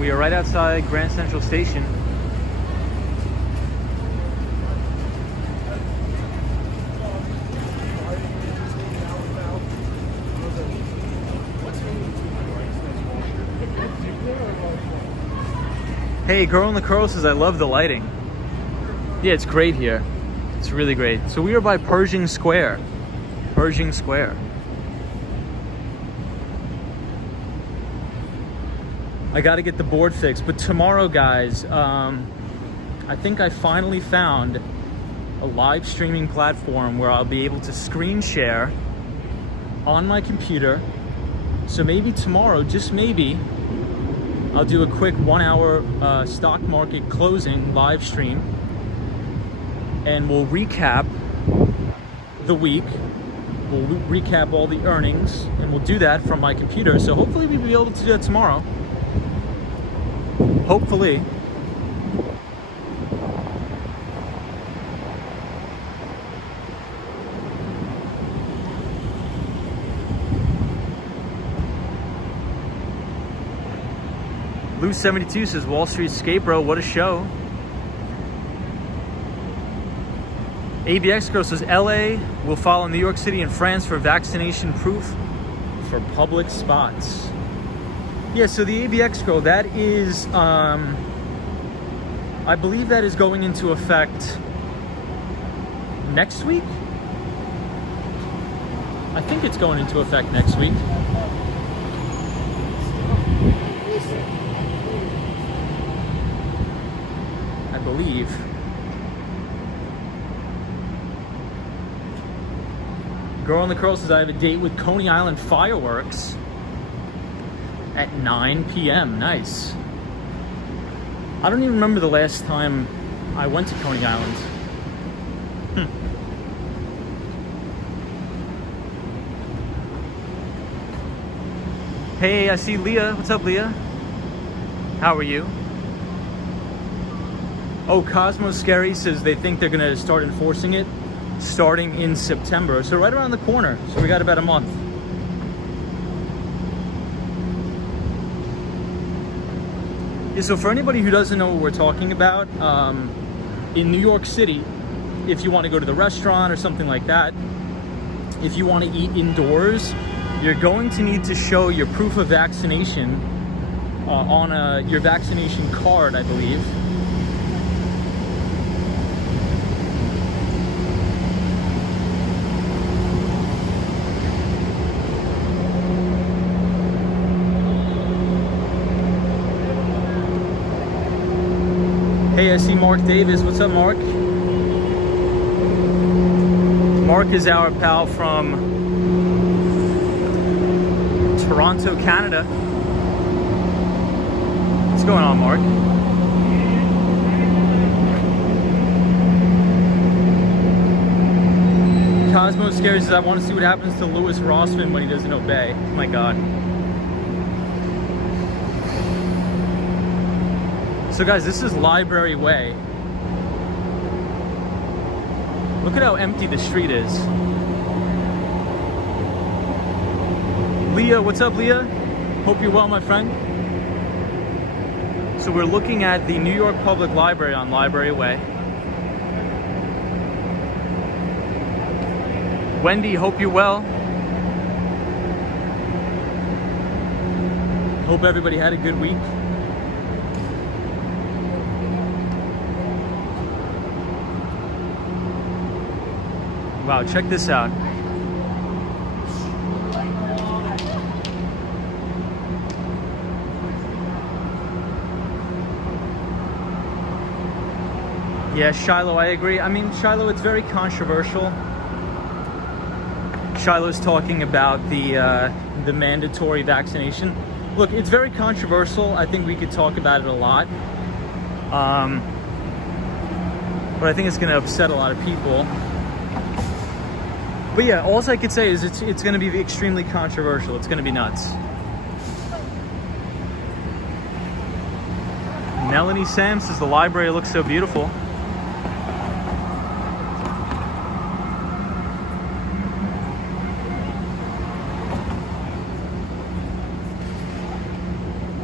We are right outside Grand Central Station. Hey, Girl in the Curl says, I love the lighting. Yeah, it's great here. It's really great. So we are by Pershing Square. Pershing Square. I got to get the board fixed, but tomorrow, guys, I think I finally found a live streaming platform where I'll be able to screen share on my computer. So maybe tomorrow, just maybe, I'll do a quick 1 hour stock market closing live stream, and we'll recap the week. We'll recap all the earnings, and we'll do that from my computer. So hopefully we'll be able to do that tomorrow. Hopefully. Lou72 says Wall Street Skate Bro, what a show. ABX Girl says LA will follow New York City and France for vaccination proof for public spots. Yeah, so the ABX Girl, that is, I believe that is going into effect next week. I think it's going into effect next week. I believe. Girl in the Curl says I have a date with Coney Island Fireworks at 9 p.m. Nice. I don't even remember the last time I went to Coney Island. Hey, I see Leah. What's up, Leah? How are you? Oh, Cosmo Scary says they think they're gonna start enforcing it starting in September. So right around the corner. So we got about a month. Yeah, so for anybody who doesn't know what we're talking about, in New York City, if you want to go to the restaurant or something like that, if you want to eat indoors, you're going to need to show your proof of vaccination on your vaccination card, I believe. Hey, I see Mark Davis. What's up, Mark? Mark is our pal from Toronto, Canada. What's going on, Mark? Cosmo Scary says, I want to see what happens to Louis Rossman when he doesn't obey. Oh my God. So guys, this is Library Way. Look at how empty the street is. Leah, what's up, Leah? Hope you're well, my friend. So we're looking at the New York Public Library on Library Way. Wendy, hope you're well. Hope everybody had a good week. Wow, check this out. Yeah, Shiloh, I agree. I mean, Shiloh, it's very controversial. Shiloh's talking about the mandatory vaccination. Look, it's very controversial. I think we could talk about it a lot. But I think it's going to upset a lot of people. But yeah, all I could say is it's going to be extremely controversial. It's going to be nuts. Melanie Sam says the library looks so beautiful.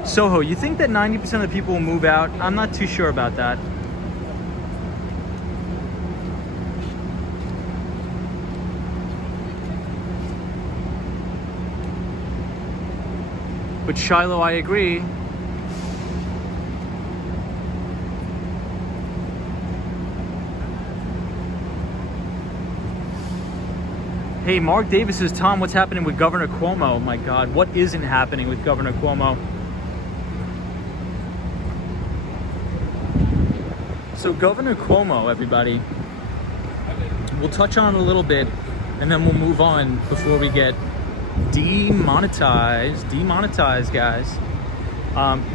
Soho, you think that 90% of the people will move out? I'm not too sure about that. But Shiloh, I agree. Hey, Mark Davis says, Tom, what's happening with Governor Cuomo? Oh my God, what isn't happening with Governor Cuomo? So Governor Cuomo, everybody, we'll touch on it a little bit and then we'll move on before we get demonetized, guys.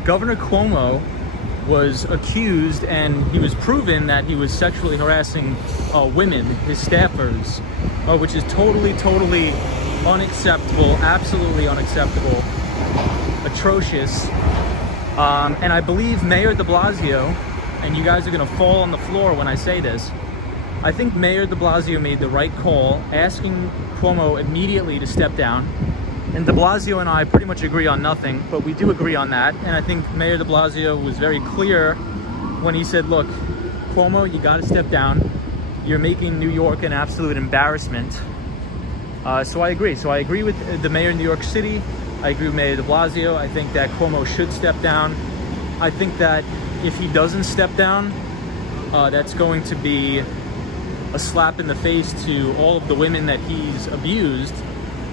Governor Cuomo was accused and he was proven that he was sexually harassing women, his staffers, which is totally unacceptable, absolutely unacceptable, atrocious. And I believe Mayor de Blasio, and you guys are gonna fall on the floor when I say this, I think Mayor de Blasio made the right call, asking Cuomo immediately to step down. And de Blasio and I pretty much agree on nothing, but we do agree on that. And I think Mayor de Blasio was very clear when he said, look, Cuomo, you gotta step down. You're making New York an absolute embarrassment. So I agree. So I agree with the mayor of New York City. I agree with Mayor de Blasio. I think that Cuomo should step down. I think that if he doesn't step down, that's going to be a slap in the face to all of the women that he's abused.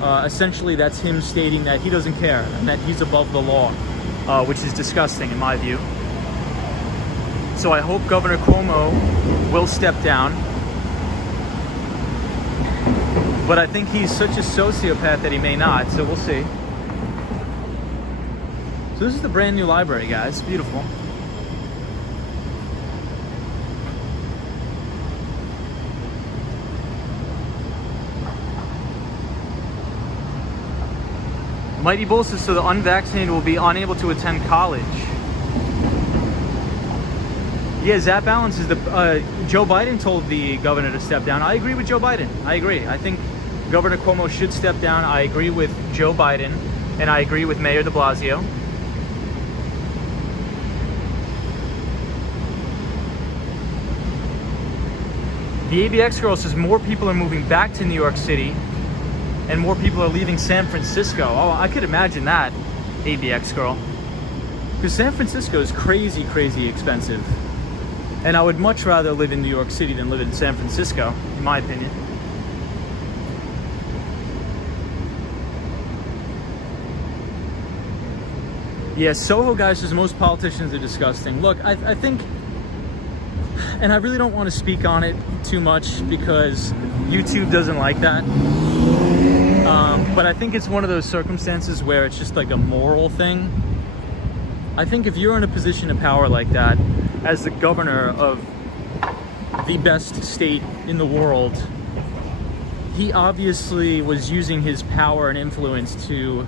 Essentially, that's him stating that he doesn't care and that he's above the law, which is disgusting in my view. So I hope Governor Cuomo will step down. But I think he's such a sociopath that he may not, so we'll see. So this is the brand new library, guys. Beautiful. Mighty Bull says, so the unvaccinated will be unable to attend college. Yeah, Zap Balance is Joe Biden told the governor to step down. I agree with Joe Biden. I agree. I think Governor Cuomo should step down. I agree with Joe Biden, and I agree with Mayor de Blasio. The ABX girl says more people are moving back to New York City and more people are leaving San Francisco. Oh, I could imagine that, ABX girl. Because San Francisco is crazy, crazy expensive. And I would much rather live in New York City than live in San Francisco, in my opinion. Yeah, Soho guy says most politicians are disgusting. Look, I think, and I really don't want to speak on it too much because YouTube doesn't like that. But I think it's one of those circumstances where it's just like a moral thing. I think if you're in a position of power like that, as the governor of the best state in the world, he obviously was using his power and influence to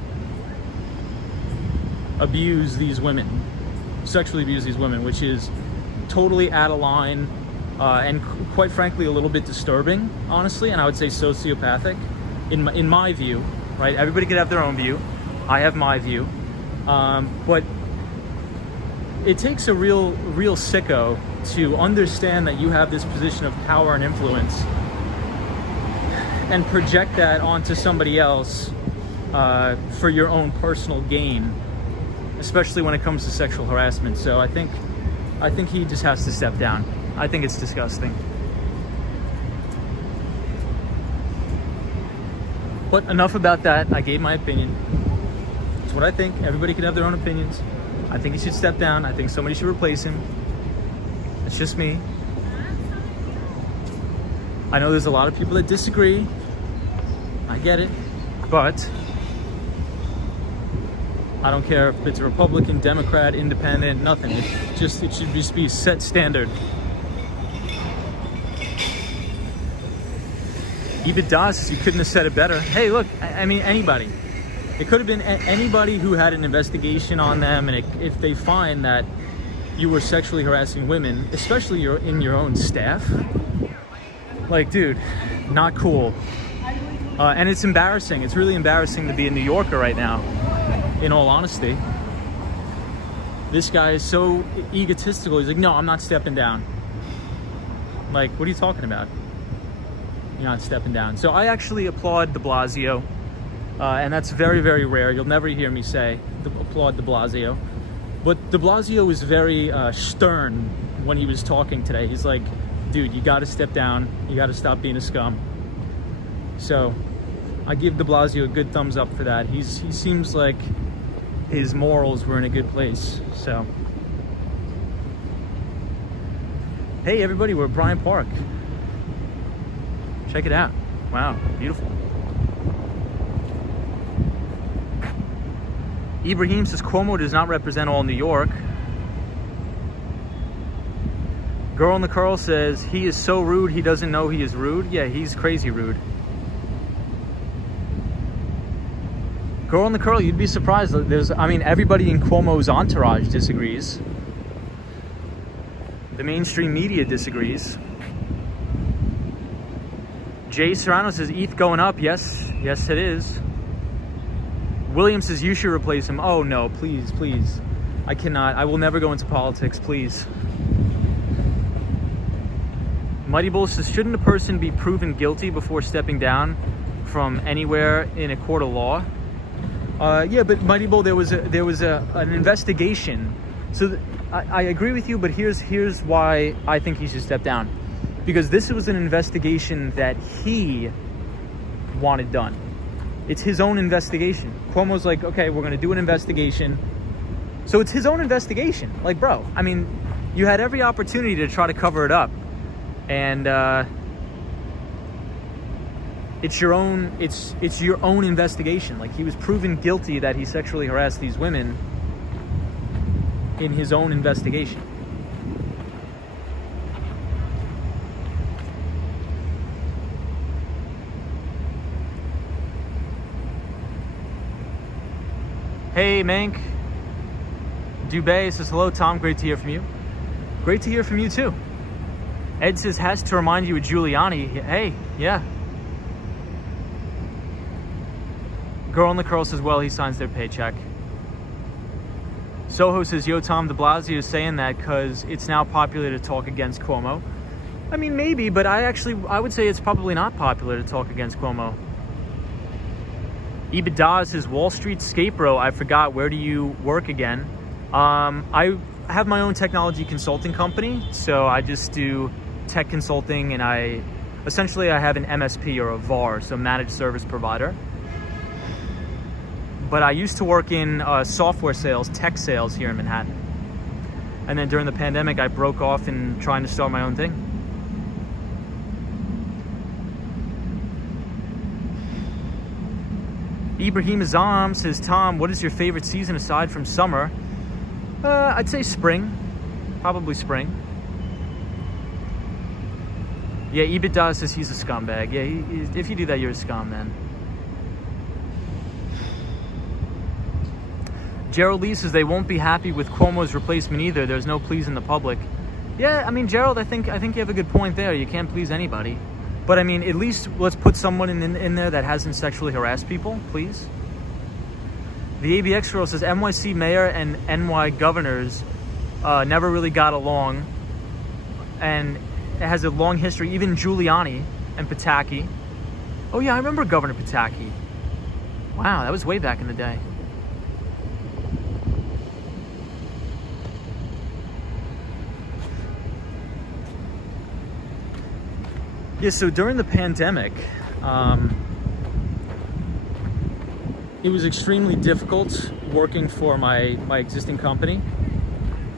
abuse these women, sexually abuse these women, which is totally out of line and quite frankly a little bit disturbing, honestly, and I would say sociopathic in my view, right? Everybody could have their own view. I have my view, but it takes a real sicko to understand that you have this position of power and influence and project that onto somebody else for your own personal gain, especially when it comes to sexual harassment. So I think he just has to step down. I think it's disgusting. But enough about that. I gave my opinion. It's what I think. Everybody can have their own opinions. I think he should step down. I think somebody should replace him. It's just me. I know there's a lot of people that disagree. I get it. But I don't care if it's a Republican, Democrat, Independent, nothing. It should just be a set standard. Even Das, you couldn't have said it better. Hey, look, I mean, anybody. It could have been anybody who had an investigation on them, and if they find that you were sexually harassing women, especially in your own staff, like, dude, not cool. And it's embarrassing. It's really embarrassing to be a New Yorker right now, in all honesty. This guy is so egotistical. He's like, no, I'm not stepping down. Like, what are you talking about? You're not stepping down. So I actually applaud de Blasio. And that's very, very rare. You'll never hear me say applaud de Blasio. But de Blasio was very stern when he was talking today. He's like, dude, you got to step down. You got to stop being a scum. So I give de Blasio a good thumbs up for that. He seems like his morals were in a good place. So, hey, everybody, we're at Bryant Park. Check it out. Wow, beautiful. Ibrahim says Cuomo does not represent all New York. Girl in the Curl says he is so rude he doesn't know he is rude. Yeah, he's crazy rude. Girl in the Curl, you'd be surprised. Everybody in Cuomo's entourage disagrees. The mainstream media disagrees. Jay Serrano says ETH going up. Yes, it is. William says you should replace him. Oh no, please. I cannot. I will never go into politics, please. Mighty Bull says, shouldn't a person be proven guilty before stepping down from anywhere in a court of law? Yeah, but Mighty Bull, there was an investigation. So I agree with you, but here's why I think he should step down. Because this was an investigation that he wanted done. It's his own investigation. Cuomo's like, okay, we're going to do an investigation. So it's his own investigation. Like, bro, I mean, you had every opportunity to try to cover it up. And it's your own investigation. Like, he was proven guilty that he sexually harassed these women in his own investigation. Hey, Mank. Dubay says, hello, Tom. Great to hear from you. Great to hear from you, too. Ed says, has to remind you of Giuliani. Hey, yeah. Girl in the Curl says, well, he signs their paycheck. Soho says, yo, Tom, de Blasio is saying that because it's now popular to talk against Cuomo. I mean, maybe, but I would say it's probably not popular to talk against Cuomo. Ibada says, Wall Street Skate Bro, I forgot, where do you work again? I have my own technology consulting company, so I just do tech consulting, and I have an MSP or a VAR, so managed service provider. But I used to work in software sales, tech sales here in Manhattan. And then during the pandemic, I broke off and trying to start my own thing. Ibrahim Azam says, Tom, what is your favorite season aside from summer? I'd say spring. Probably spring. Yeah, EBITDA says he's a scumbag. Yeah, if you do that, you're a scum, man. Gerald Lee says they won't be happy with Cuomo's replacement either. There's no pleasing the public. Yeah, I mean, Gerald, I think you have a good point there. You can't please anybody. But I mean, at least let's put someone in there that hasn't sexually harassed people, please. The ABX girl says NYC mayor and NY governors never really got along, and it has a long history. Even Giuliani and Pataki. Oh yeah, I remember Governor Pataki. Wow, that was way back in the day. Yeah, so during the pandemic, it was extremely difficult working for my existing company.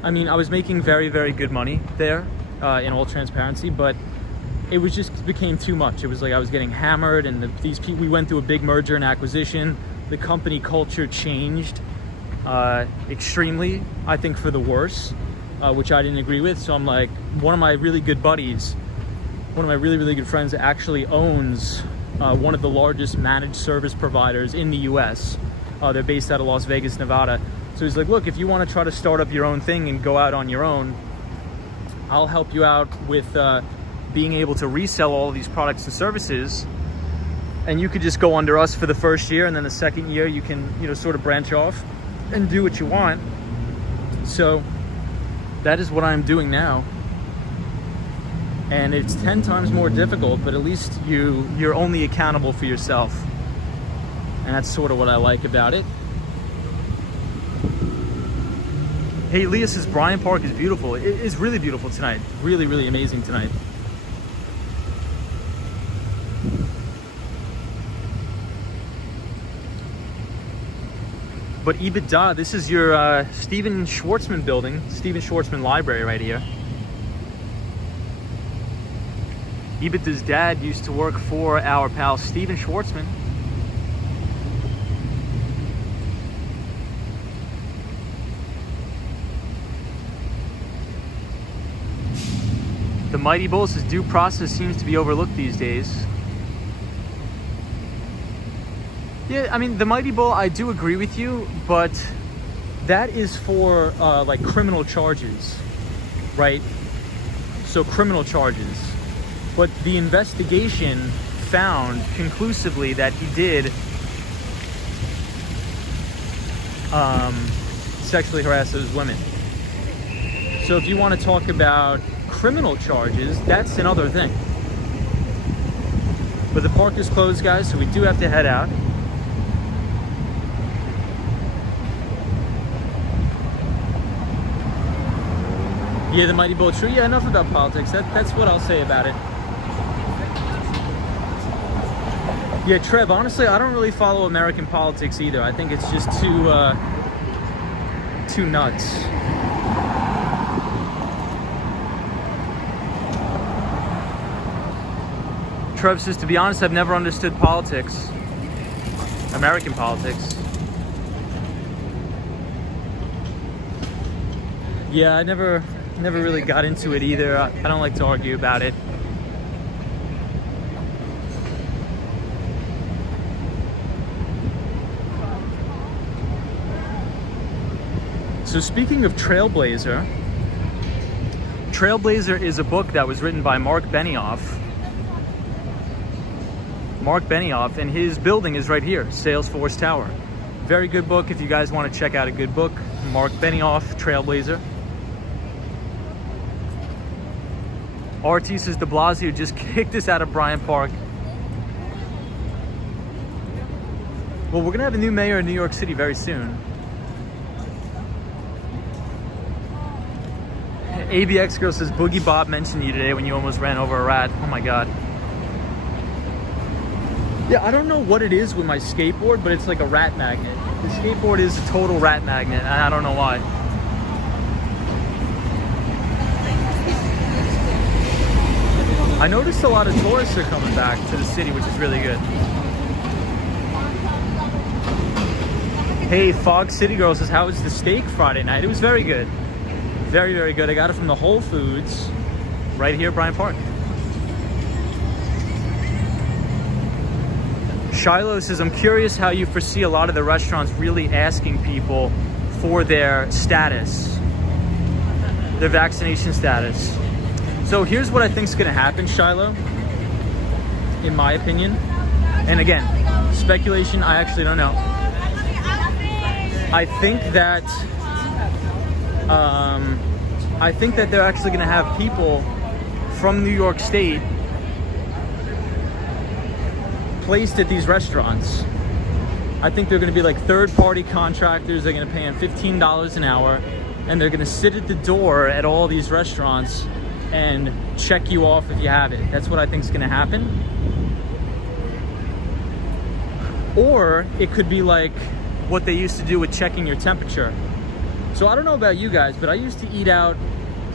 I mean, I was making very, very good money there, in all transparency, but it was just became too much. It was like I was getting hammered, and these people, we went through a big merger and acquisition. The company culture changed extremely, I think for the worse, which I didn't agree with. So I'm like, one of my really good buddies, one of my really, really good friends actually owns one of the largest managed service providers in the US. They're based out of Las Vegas, Nevada. So he's like, look, if you want to try to start up your own thing and go out on your own, I'll help you out with being able to resell all of these products and services. And you could just go under us for the first year, and then the second year you can, you know, sort of branch off and do what you want. So that is what I'm doing now. And it's 10 times more difficult, but at least you're only accountable for yourself. And that's sort of what I like about it. Hey, Leah says Bryant Park is beautiful. It is really beautiful tonight. Really, really amazing tonight. But EBITDA, this is your Stephen Schwartzman building, Stephen Schwartzman Library right here. Ibita's dad used to work for our pal Stephen Schwartzman. The Mighty Bull says due process seems to be overlooked these days. Yeah, I mean, the Mighty Bull, I do agree with you, but that is for like criminal charges, right? So criminal charges. But the investigation found conclusively that he did sexually harass those women. So if you want to talk about criminal charges, that's another thing. But the park is closed, guys, so we do have to head out. Yeah, the Mighty Bull Tree. Yeah, enough about politics. That's what I'll say about it. Yeah, Trev, honestly, I don't really follow American politics either. I think it's just too nuts. Trev says, to be honest, I've never understood politics. American politics. Yeah, I never really got into it either. I don't like to argue about it. So speaking of Trailblazer, Trailblazer is a book that was written by Mark Benioff. Mark Benioff, and his building is right here, Salesforce Tower. Very good book if you guys want to check out a good book. Mark Benioff, Trailblazer. RT says de Blasio just kicked us out of Bryant Park. Well, we're gonna have a new mayor in New York City very soon. ABX girl says Boogie Bob mentioned you today when you almost ran over a rat. Oh my god. Yeah, I don't know what it is with my skateboard, but it's like a rat magnet. The skateboard is a total rat magnet, and I don't know why. I noticed a lot of tourists are coming back to the city, which is really good. Hey, Fog City Girl says, how was the steak Friday night? It was very good. Very, very good. I got it from the Whole Foods right here at Bryant Park. Shiloh says, I'm curious how you foresee a lot of the restaurants really asking people for their status, their vaccination status. So here's what I think is going to happen, Shiloh, in my opinion. And again, speculation, I actually don't know. I think that they're actually going to have people from New York State placed at these restaurants. I think they're going to be like third-party contractors. They're going to pay them $15 an hour, and they're going to sit at the door at all these restaurants and check you off if you have it. That's what I think is going to happen. Or it could be like what they used to do with checking your temperature. So I don't know about you guys, but I used to eat out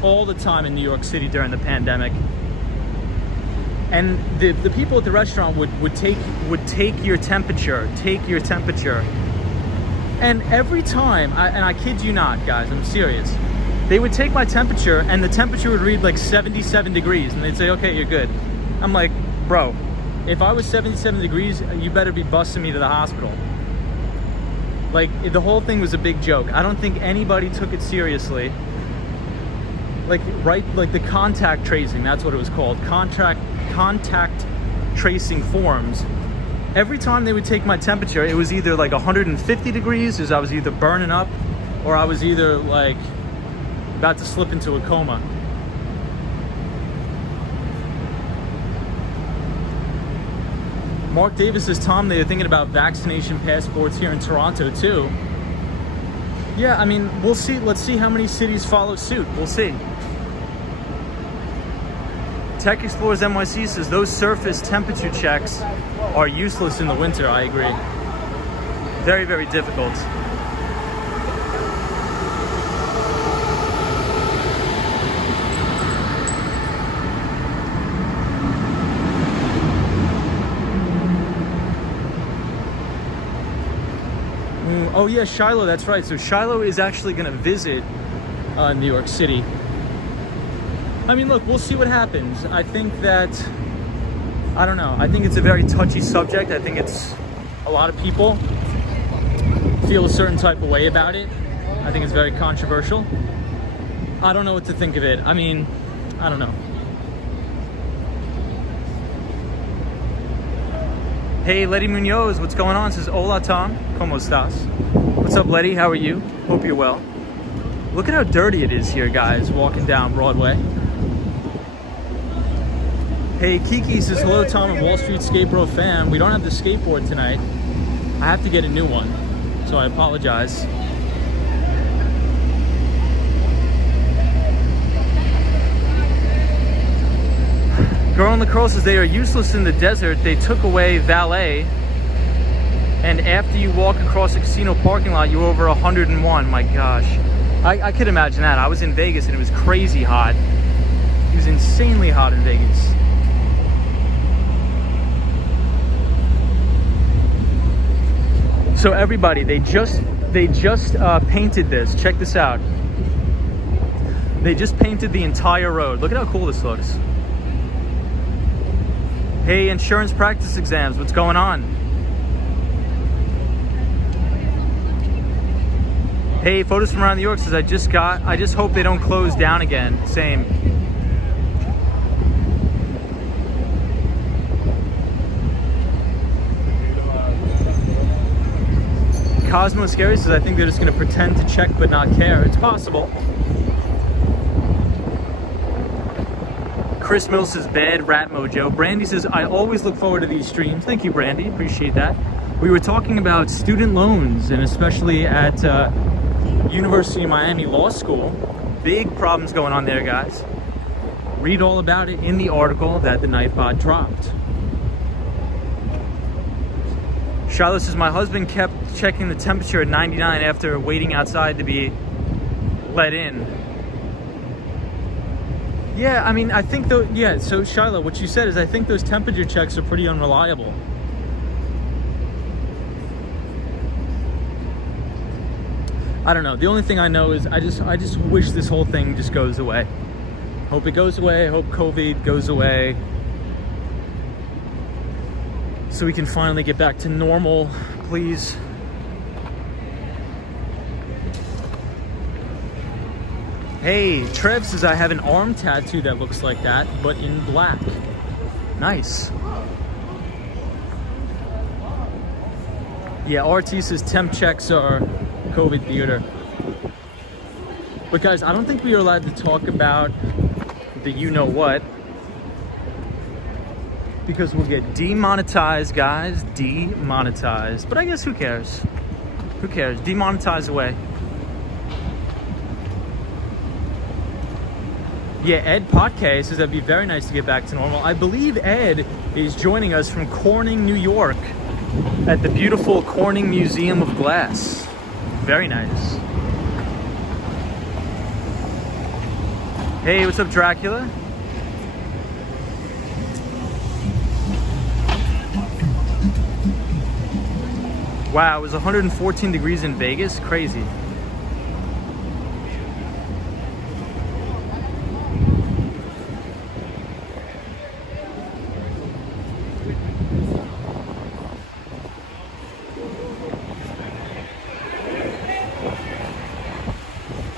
all the time in New York City during the pandemic. And the people at the restaurant would take your temperature, And every time, and I kid you not, guys, I'm serious, they would take my temperature and the temperature would read like 77 degrees and they'd say, okay, you're good. I'm like, bro, if I was 77 degrees, you better be busting me to the hospital. Like, the whole thing was a big joke. I don't think anybody took it seriously. Like the contact tracing, that's what it was called. Contact tracing forms. Every time they would take my temperature, it was either like 150 degrees, as I was either burning up, or I was either like about to slip into a coma. Mark Davis says, Tom, they're thinking about vaccination passports here in Toronto too. Yeah, I mean, we'll see. Let's see how many cities follow suit. We'll see. Tech Explorers NYC says, those surface temperature checks are useless in the winter. I agree. Very, very difficult. Oh yeah, Shiloh, that's right. So Shiloh is actually going to visit New York City. I mean, look, we'll see what happens. I think that, I don't know. I think it's a very touchy subject. I think it's, a lot of people feel a certain type of way about it. I think it's very controversial. I don't know what to think of it. I mean, I don't know. Hey, Letty Munoz, what's going on? Says, hola, Tom. ¿Cómo estás? What's up, Letty? How are you? Hope you're well. Look at how dirty it is here, guys, walking down Broadway. Hey, Kiki says, hello, Tom of Wall Street Skateboard fam. We don't have the skateboard tonight. I have to get a new one, so I apologize. Girl in the Curl says, they are useless in the desert. They took away valet, and after you walk across a casino parking lot, you're over 101. My gosh. I could imagine that. I was in Vegas and it was crazy hot. It was insanely hot in Vegas. So everybody, they just painted this. Check this out. They just painted the entire road. Look at how cool this looks. Hey, insurance practice exams, what's going on? Hey, photos from around New York says, I just hope they don't close down again. Same. Cosmo Scary says, I think they're just going to pretend to check but not care. It's possible. Chris Mills says, bad rat mojo. Brandy says, I always look forward to these streams. Thank you, Brandy. Appreciate that. We were talking about student loans, and especially at University of Miami Law School. Big problems going on there, guys. Read all about it in the article that the Nightbot dropped. Charlotte says, my husband kept checking the temperature at 99 after waiting outside to be let in. Yeah, I mean, I think though, yeah, so Shiloh, what you said is I think those temperature checks are pretty unreliable. I don't know. The only thing I know is I just wish this whole thing just goes away. Hope it goes away. Hope COVID goes away. So we can finally get back to normal, please. Hey, Trev says I have an arm tattoo that looks like that, but in black. Nice. Yeah, RT says temp checks are COVID theater. But guys, I don't think we are allowed to talk about the you-know-what, because we'll get demonetized, guys. Demonetized. But I guess who cares? Who cares? Demonetize away. Yeah, Ed Potke says that'd be very nice to get back to normal. I believe Ed is joining us from Corning, New York, at the beautiful Corning Museum of Glass. Very nice. Hey, what's up, Dracula? Wow, it was 114 degrees in Vegas. Crazy.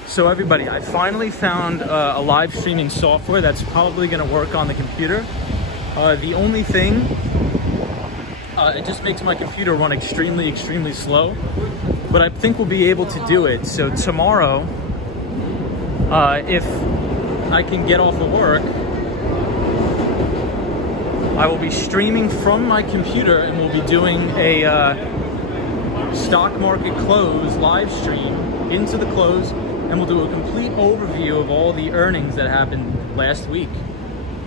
So everybody, I finally found a live streaming software that's probably going to work on the computer. The only thing, it just makes my computer run extremely slow, but I think we'll be able to do it. So tomorrow, if I can get off of work, I will be streaming from my computer and we'll be doing a stock market close live stream into the close. And we'll do a complete overview of all the earnings that happened last week.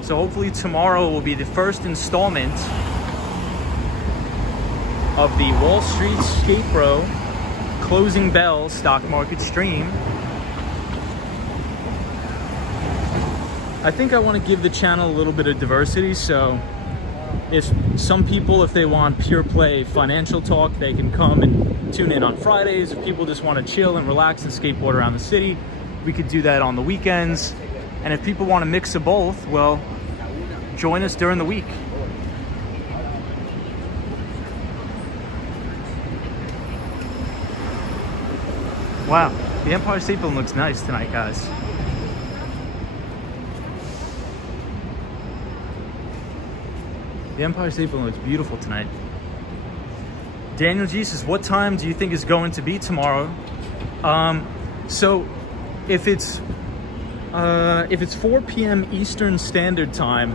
So hopefully tomorrow will be the first installment of the Wall Street Skateboard closing bell stock market stream. I think I want to give the channel a little bit of diversity, so if some people, if they want pure play financial talk, they can come and tune in on Fridays. If people just want to chill and relax and skateboard around the city, we could do that on the weekends. And if people want to mix of both, well, join us during the week. Wow, the Empire State Building looks nice tonight, guys. The Empire State Building looks beautiful tonight. Daniel G says, what time do you think is going to be tomorrow? So if it's 4 p.m. Eastern Standard Time,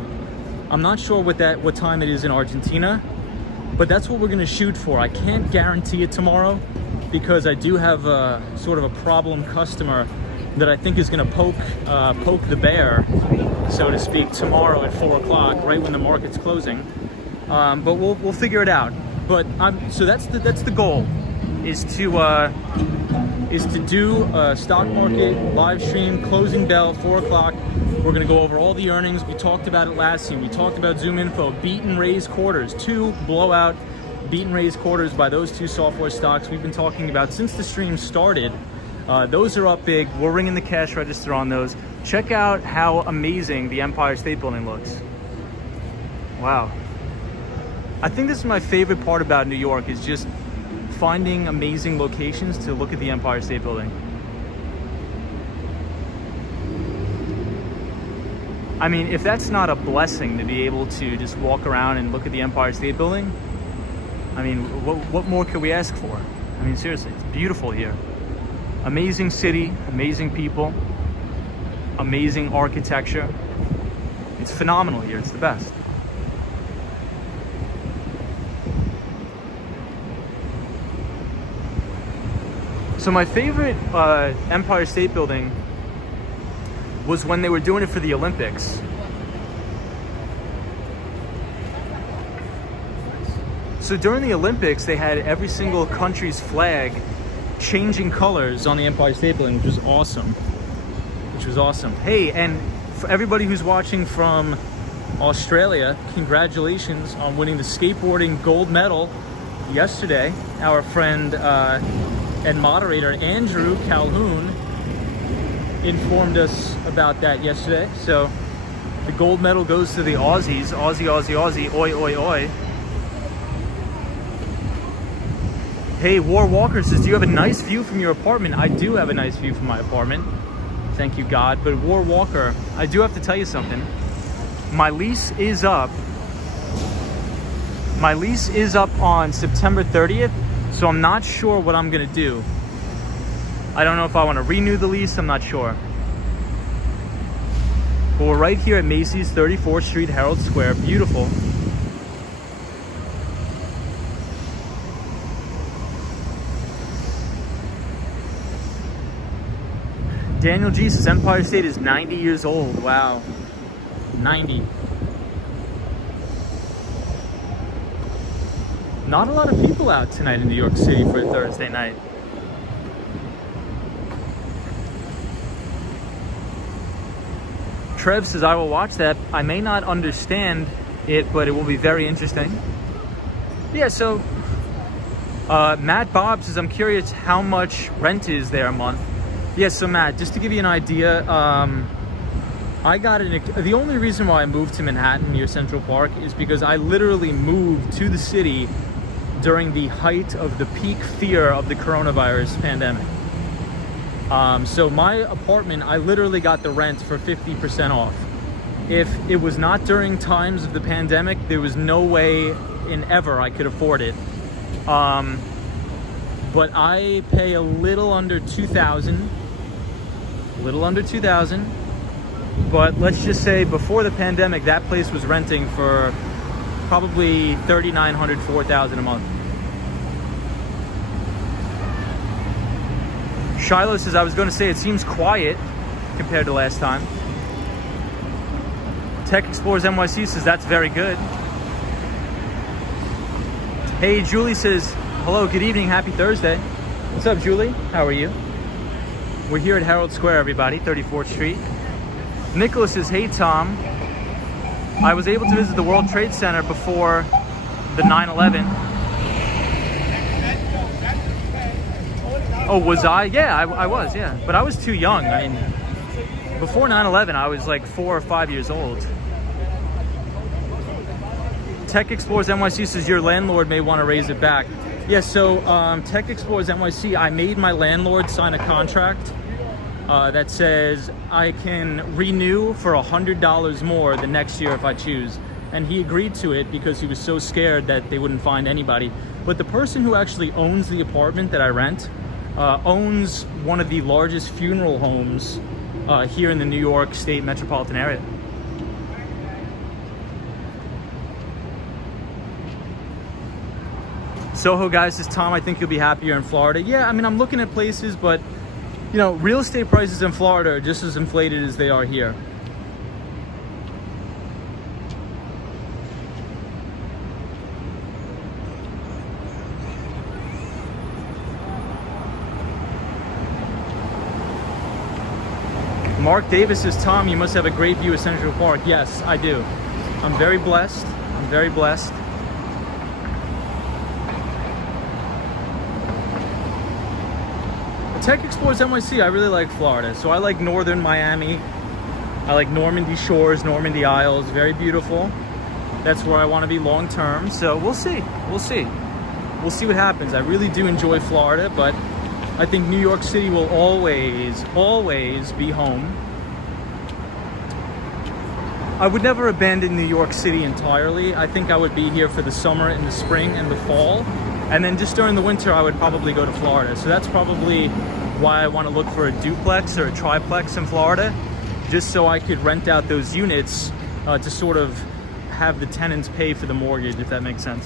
I'm not sure what time it is in Argentina, but that's what we're gonna shoot for. I can't guarantee it tomorrow because I do have a sort of a problem customer that I think is gonna poke the bear, so to speak, tomorrow at 4 o'clock, right when the market's closing. But we'll figure it out. But so that's the goal, is to do a stock market live stream, closing bell, 4 o'clock. We're gonna go over all the earnings. We talked about it last year. We talked about Zoom Info, beat and raise quarters, 2 blowout beat and raise quarters by those 2 software stocks we've been talking about since the stream started. Those are up big. We're ringing the cash register on those. Check out how amazing the Empire State Building looks. Wow. I think this is my favorite part about New York, is just finding amazing locations to look at the Empire State Building. I mean, if that's not a blessing to be able to just walk around and look at the Empire State Building, I mean, what more could we ask for? I mean, seriously, it's beautiful here. Amazing city, amazing people, amazing architecture. It's phenomenal here, it's the best. So my favorite Empire State Building was when they were doing it for the Olympics. So during the Olympics, they had every single country's flag changing colors on the Empire State Building, which was awesome. Hey, and for everybody who's watching from Australia, congratulations on winning the skateboarding gold medal yesterday. Our friend And moderator Andrew Calhoun informed us about that yesterday. So the gold medal goes to the Aussies. Aussie, Aussie, Aussie, oi, oi, oi. Hey, War Walker says, do you have a nice view from your apartment? I do have a nice view from my apartment. Thank you, God. But War Walker, I do have to tell you something. My lease is up. My lease is up on September 30th, so I'm not sure what I'm gonna do. I don't know if I want to renew the lease, I'm not sure. But we're right here at Macy's, 34th Street, Herald Square. Beautiful. Daniel G says Empire State is 90 years old. Wow. 90. Not a lot of people out tonight in New York City for a Thursday night. Trev says, I will watch that. I may not understand it, but it will be very interesting. Yeah, so Matt Bob says, I'm curious how much rent is there a month. Yeah, so Matt, just to give you an idea, I got the only reason why I moved to Manhattan near Central Park is because I literally moved to the city during the height of the peak fear of the coronavirus pandemic. So my apartment, I literally got the rent for 50% off. If it was not during times of the pandemic, there was no way in ever I could afford it. But I pay a little under $2,000. But let's just say before the pandemic, that place was renting for probably $3,900, $4,000 a month. Shiloh says, I was going to say it seems quiet compared to last time. Tech Explorers NYC says that's very good. Hey, Julie says, hello, good evening, happy Thursday. What's up, Julie? How are you? We're here at Herald Square, everybody, 34th Street. Nicholas says, hey, Tom. I was able to visit the World Trade Center before the 9/11. Oh, was I? Yeah, I was, yeah. But I was too young. I mean, before 9/11, I was like 4 or 5 years old. Tech Explorers NYC says your landlord may want to raise it back. Yeah, so Tech Explorers NYC, I made my landlord sign a contract that says I can renew for $100 more the next year if I choose. And he agreed to it because he was so scared that they wouldn't find anybody. But the person who actually owns the apartment that I rent owns one of the largest funeral homes here in the New York State metropolitan area. Soho guys says, Tom, I think you'll be happier in Florida. Yeah, I mean, I'm looking at places, but you know, real estate prices in Florida are just as inflated as they are here. Mark Davis says, Tom, you must have a great view of Central Park. Yes, I do. I'm very blessed. I'm very blessed. Tech Explorers NYC, I really like Florida. So I like northern Miami. I like Normandy Shores, Normandy Isles, very beautiful. That's where I want to be long term. So we'll see. We'll see. We'll see what happens. I really do enjoy Florida, but I think New York City will always, always be home. I would never abandon New York City entirely. I think I would be here for the summer and the spring and the fall. And then just during the winter, I would probably go to Florida. So that's probably why I want to look for a duplex or a triplex in Florida, just so I could rent out those units to sort of have the tenants pay for the mortgage, if that makes sense.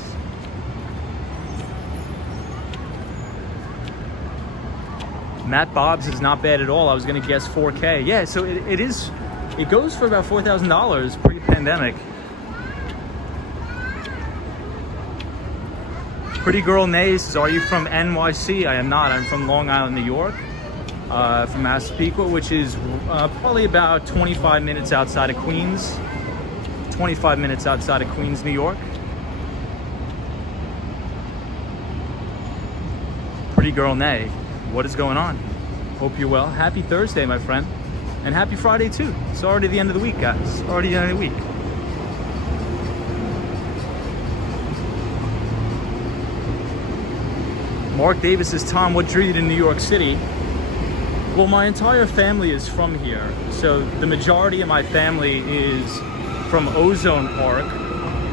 Matt Bobbs is not bad at all. I was going to guess 4K. Yeah, so it goes for about $4,000 pre-pandemic. Pretty Girl Nay says, are you from NYC? I am not. I'm from Long Island, New York, from Massapequa, which is probably about 25 minutes outside of Queens. 25 minutes outside of Queens, New York. Pretty Girl Nay. What is going on? Hope you're well. Happy Thursday, my friend. And happy Friday, too. It's already the end of the week, guys. Already the end of the week. Mark Davis says, Tom, what drew you to New York City? Well, my entire family is from here. So the majority of my family is from Ozone Park.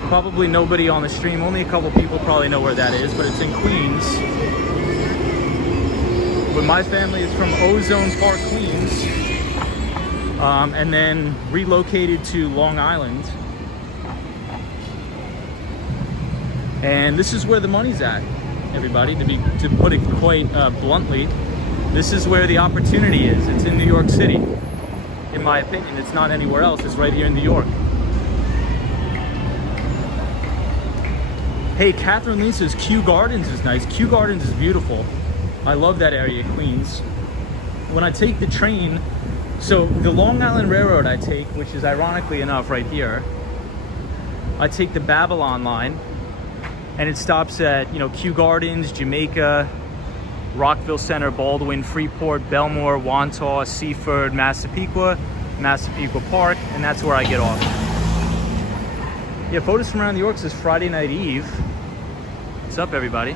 Probably nobody on the stream. Only a couple people probably know where that is, but it's in Queens. But my family is from Ozone Park, Queens. And then relocated to Long Island. And this is where the money's at, everybody, to put it quite bluntly. This is where the opportunity is. It's in New York City. In my opinion, it's not anywhere else. It's right here in New York. Hey, Catherine Lee says Kew Gardens is nice. Kew Gardens is beautiful. I love that area, Queens. When I take the train, so the Long Island Railroad I take, which is ironically enough right here, I take the Babylon line, and it stops at, Kew Gardens, Jamaica, Rockville Center, Baldwin, Freeport, Belmore, Wantagh, Seaford, Massapequa Park, and that's where I get off. Yeah, photos from around New York says Friday Night Eve. What's up, everybody?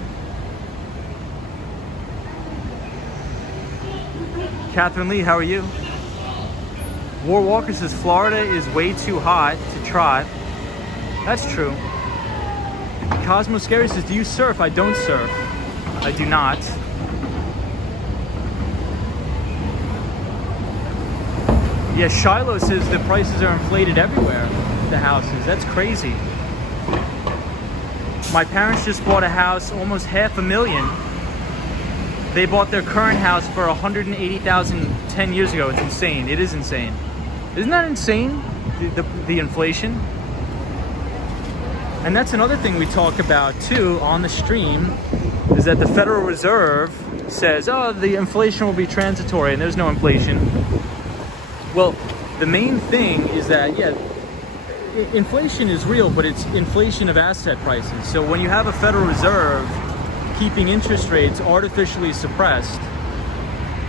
Catherine Lee, how are you? War Walker says Florida is way too hot to try. That's true. Cosmo Scary says, do you surf? I don't surf. I do not. Yeah, Shiloh says the prices are inflated everywhere, the houses. That's crazy. My parents just bought a house, almost $500,000. They bought their current house for $180,000 10 years ago. It's insane. It is insane. Isn't that insane? The inflation? And that's another thing we talk about too on the stream, is that the Federal Reserve says, oh, the inflation will be transitory and there's no inflation. Well, the main thing is that, yeah, inflation is real, but it's inflation of asset prices. So when you have a Federal Reserve keeping interest rates artificially suppressed,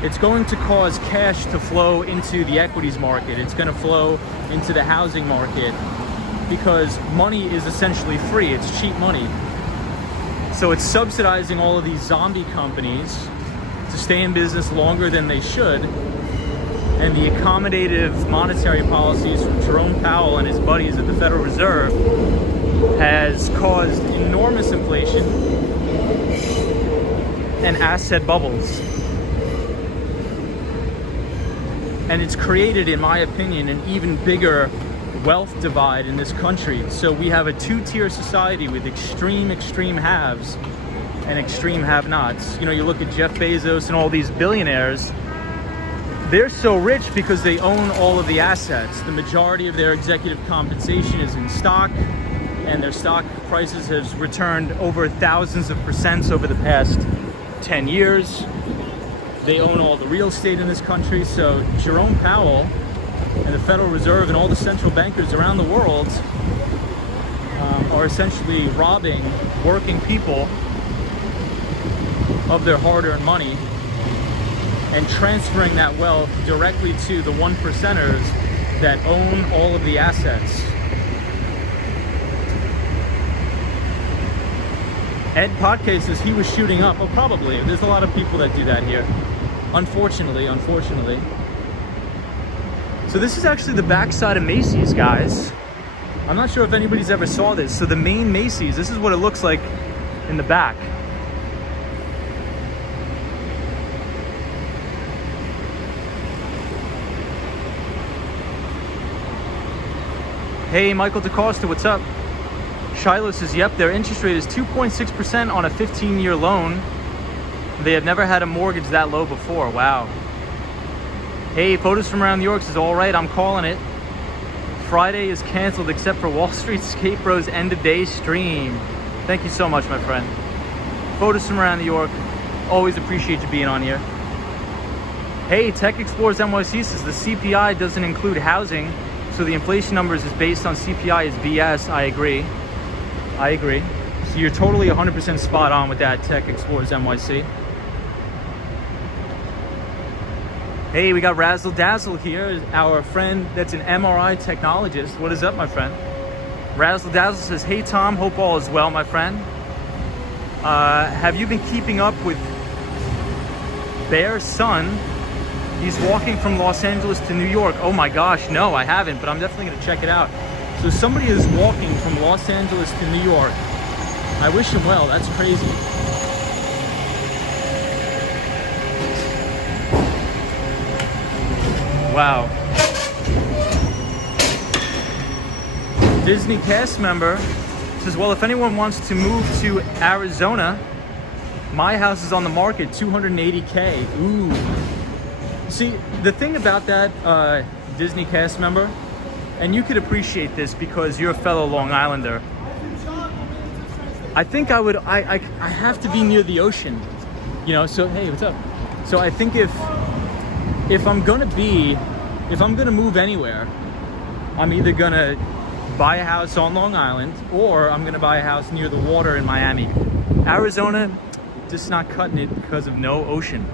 it's going to cause cash to flow into the equities market. It's going to flow into the housing market because money is essentially free. It's cheap money. So it's subsidizing all of these zombie companies to stay in business longer than they should. And the accommodative monetary policies from Jerome Powell and his buddies at the Federal Reserve has caused enormous inflation and asset bubbles. And it's created, in my opinion, an even bigger wealth divide in this country. So we have a two-tier society with extreme haves and extreme have-nots. You look at Jeff Bezos and all these billionaires. They're so rich because they own all of the assets. The majority of their executive compensation is in stock, and their stock prices has returned over thousands of percents over the past 10 years. They own all the real estate in this country. So Jerome Powell and the Federal Reserve and all the central bankers around the world are essentially robbing working people of their hard-earned money and transferring that wealth directly to the 1%ers that own all of the assets. Ed Podcast says he was shooting up. Well, probably. There's a lot of people that do that here. Unfortunately. So this is actually the backside of Macy's, guys. I'm not sure if anybody's ever saw this. So the main Macy's, this is what it looks like in the back. Hey, Michael DeCosta, what's up? Shiloh says, yep, their interest rate is 2.6% on a 15-year loan. They have never had a mortgage that low before. Wow. Hey, photos from around New York says, all right, I'm calling it. Friday is canceled except for Wall Street Skate Bros end of day stream. Thank you so much, my friend. Photos from around New York. Always appreciate you being on here. Hey, Tech Explorers NYC says the CPI doesn't include housing, so the inflation numbers is based on CPI is BS. I agree. So you're totally 100% spot on with that, Tech Explorers NYC. Hey, we got Razzle Dazzle here, our friend that's an MRI technologist. What is up, my friend? Razzle Dazzle says, hey Tom, hope all is well, my friend. Have you been keeping up with Bear's son? He's walking from Los Angeles to New York. Oh my gosh, no, I haven't, but I'm definitely gonna check it out. So somebody is walking from Los Angeles to New York. I wish him well, that's crazy. Wow. Disney cast member says, well, if anyone wants to move to Arizona, my house is on the market, $280K. Ooh. See, the thing about that Disney cast member, and you could appreciate this because you're a fellow Long Islander, I think I have to be near the ocean, you know, so hey, what's up? So I think if I'm gonna move anywhere, I'm either gonna buy a house on Long Island or I'm gonna buy a house near the water in Miami. Arizona, just not cutting it because of no ocean.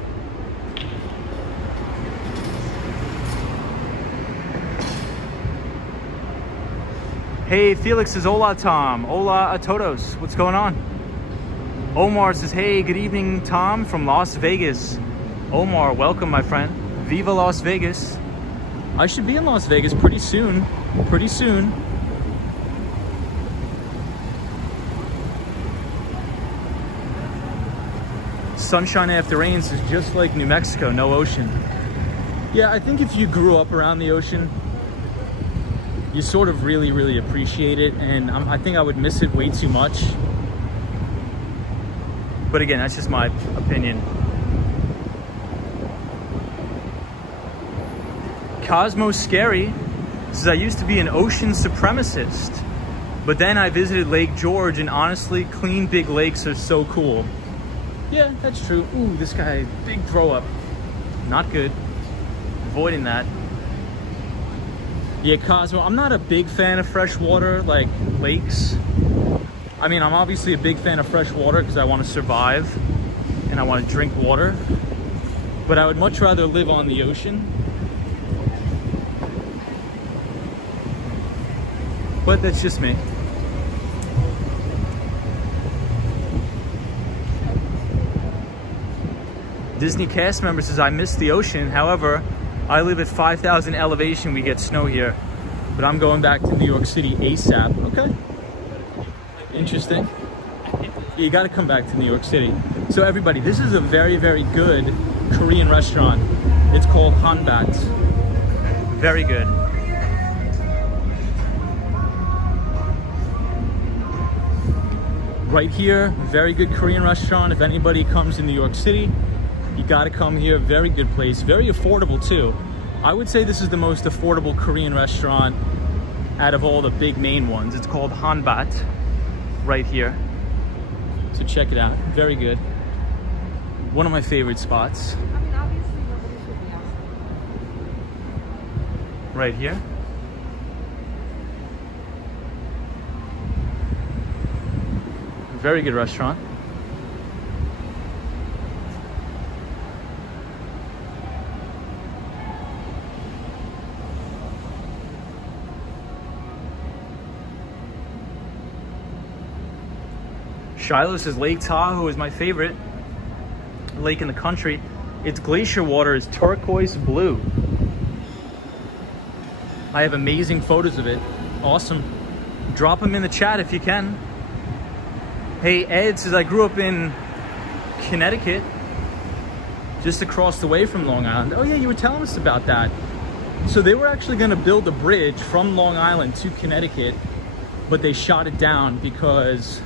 Hey, Felix says, hola Tom, hola a todos, what's going on? Omar says, hey, good evening Tom from Las Vegas. Omar, welcome my friend. Viva Las Vegas. I should be in Las Vegas pretty soon. Sunshine after rains is just like New Mexico, no ocean. Yeah, I think if you grew up around the ocean, you sort of really appreciate it, and I think I would miss it way too much. But again, that's just my opinion. Cosmo Scary says, I used to be an ocean supremacist, but then I visited Lake George, and honestly, clean big lakes are so cool. Yeah, that's true. Ooh, this guy, big throw up. Not good. Avoiding that. Yeah, Cosmo, I'm not a big fan of fresh water, like lakes. I mean, I'm obviously a big fan of fresh water because I want to survive and I want to drink water. But I would much rather live on the ocean. But that's just me. Disney cast member says, I miss the ocean. However, I live at 5,000 elevation. We get snow here. But I'm going back to New York City ASAP. Okay. Interesting. You got to come back to New York City. So everybody, this is a very good Korean restaurant. It's called Hanbat. Very good. Right here, very good Korean restaurant. If anybody comes to New York City, you gotta come here. Very good place, very affordable too. I would say this is the most affordable Korean restaurant out of all the big main ones. It's called Hanbat, right here. So check it out, very good. One of my favorite spots. I mean, obviously nobody should be asking. Right here. Very good restaurant. Shiloh says Lake Tahoe is my favorite lake in the country. Its glacier water is turquoise blue. I have amazing photos of it. Awesome. Drop them in the chat if you can. Hey, Ed says, I grew up in Connecticut, just across the way from Long Island. Oh yeah, you were telling us about that. So they were actually gonna build a bridge from Long Island to Connecticut, but they shot it down because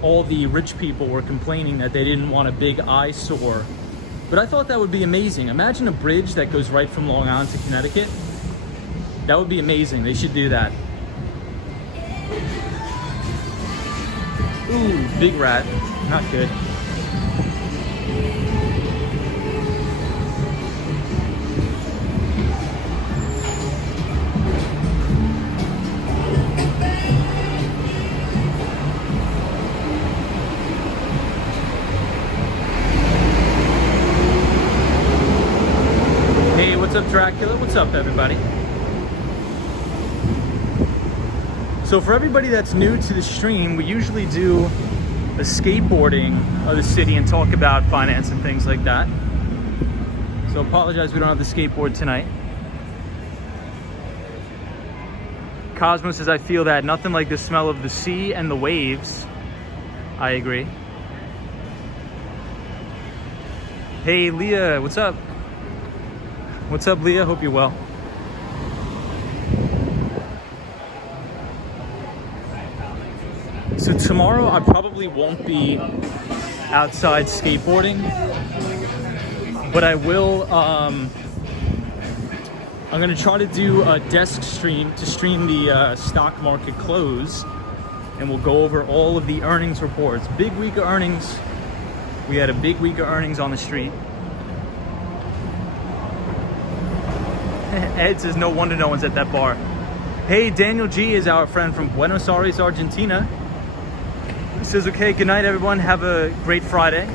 all the rich people were complaining that they didn't want a big eyesore. But I thought that would be amazing. Imagine a bridge that goes right from Long Island to Connecticut. That would be amazing. They should do that. Ooh, big rat. Not good. What's up, Dracula? What's up, everybody? So for everybody that's new to the stream, we usually do a skateboarding of the city and talk about finance and things like that. So apologize we don't have the skateboard tonight. Cosmo says, I feel that. Nothing like the smell of the sea and the waves. I agree. Hey, Leah, what's up? What's up, Leah? Hope you're well. So tomorrow I probably won't be outside skateboarding, but I will, I'm gonna try to do a desk stream to stream the stock market close, and we'll go over all of the earnings reports. Big week of earnings. We had a big week of earnings on the street. Ed says, no wonder no one's at that bar. Hey, Daniel G is our friend from Buenos Aires, Argentina. He says, okay, good night, everyone. Have a great Friday.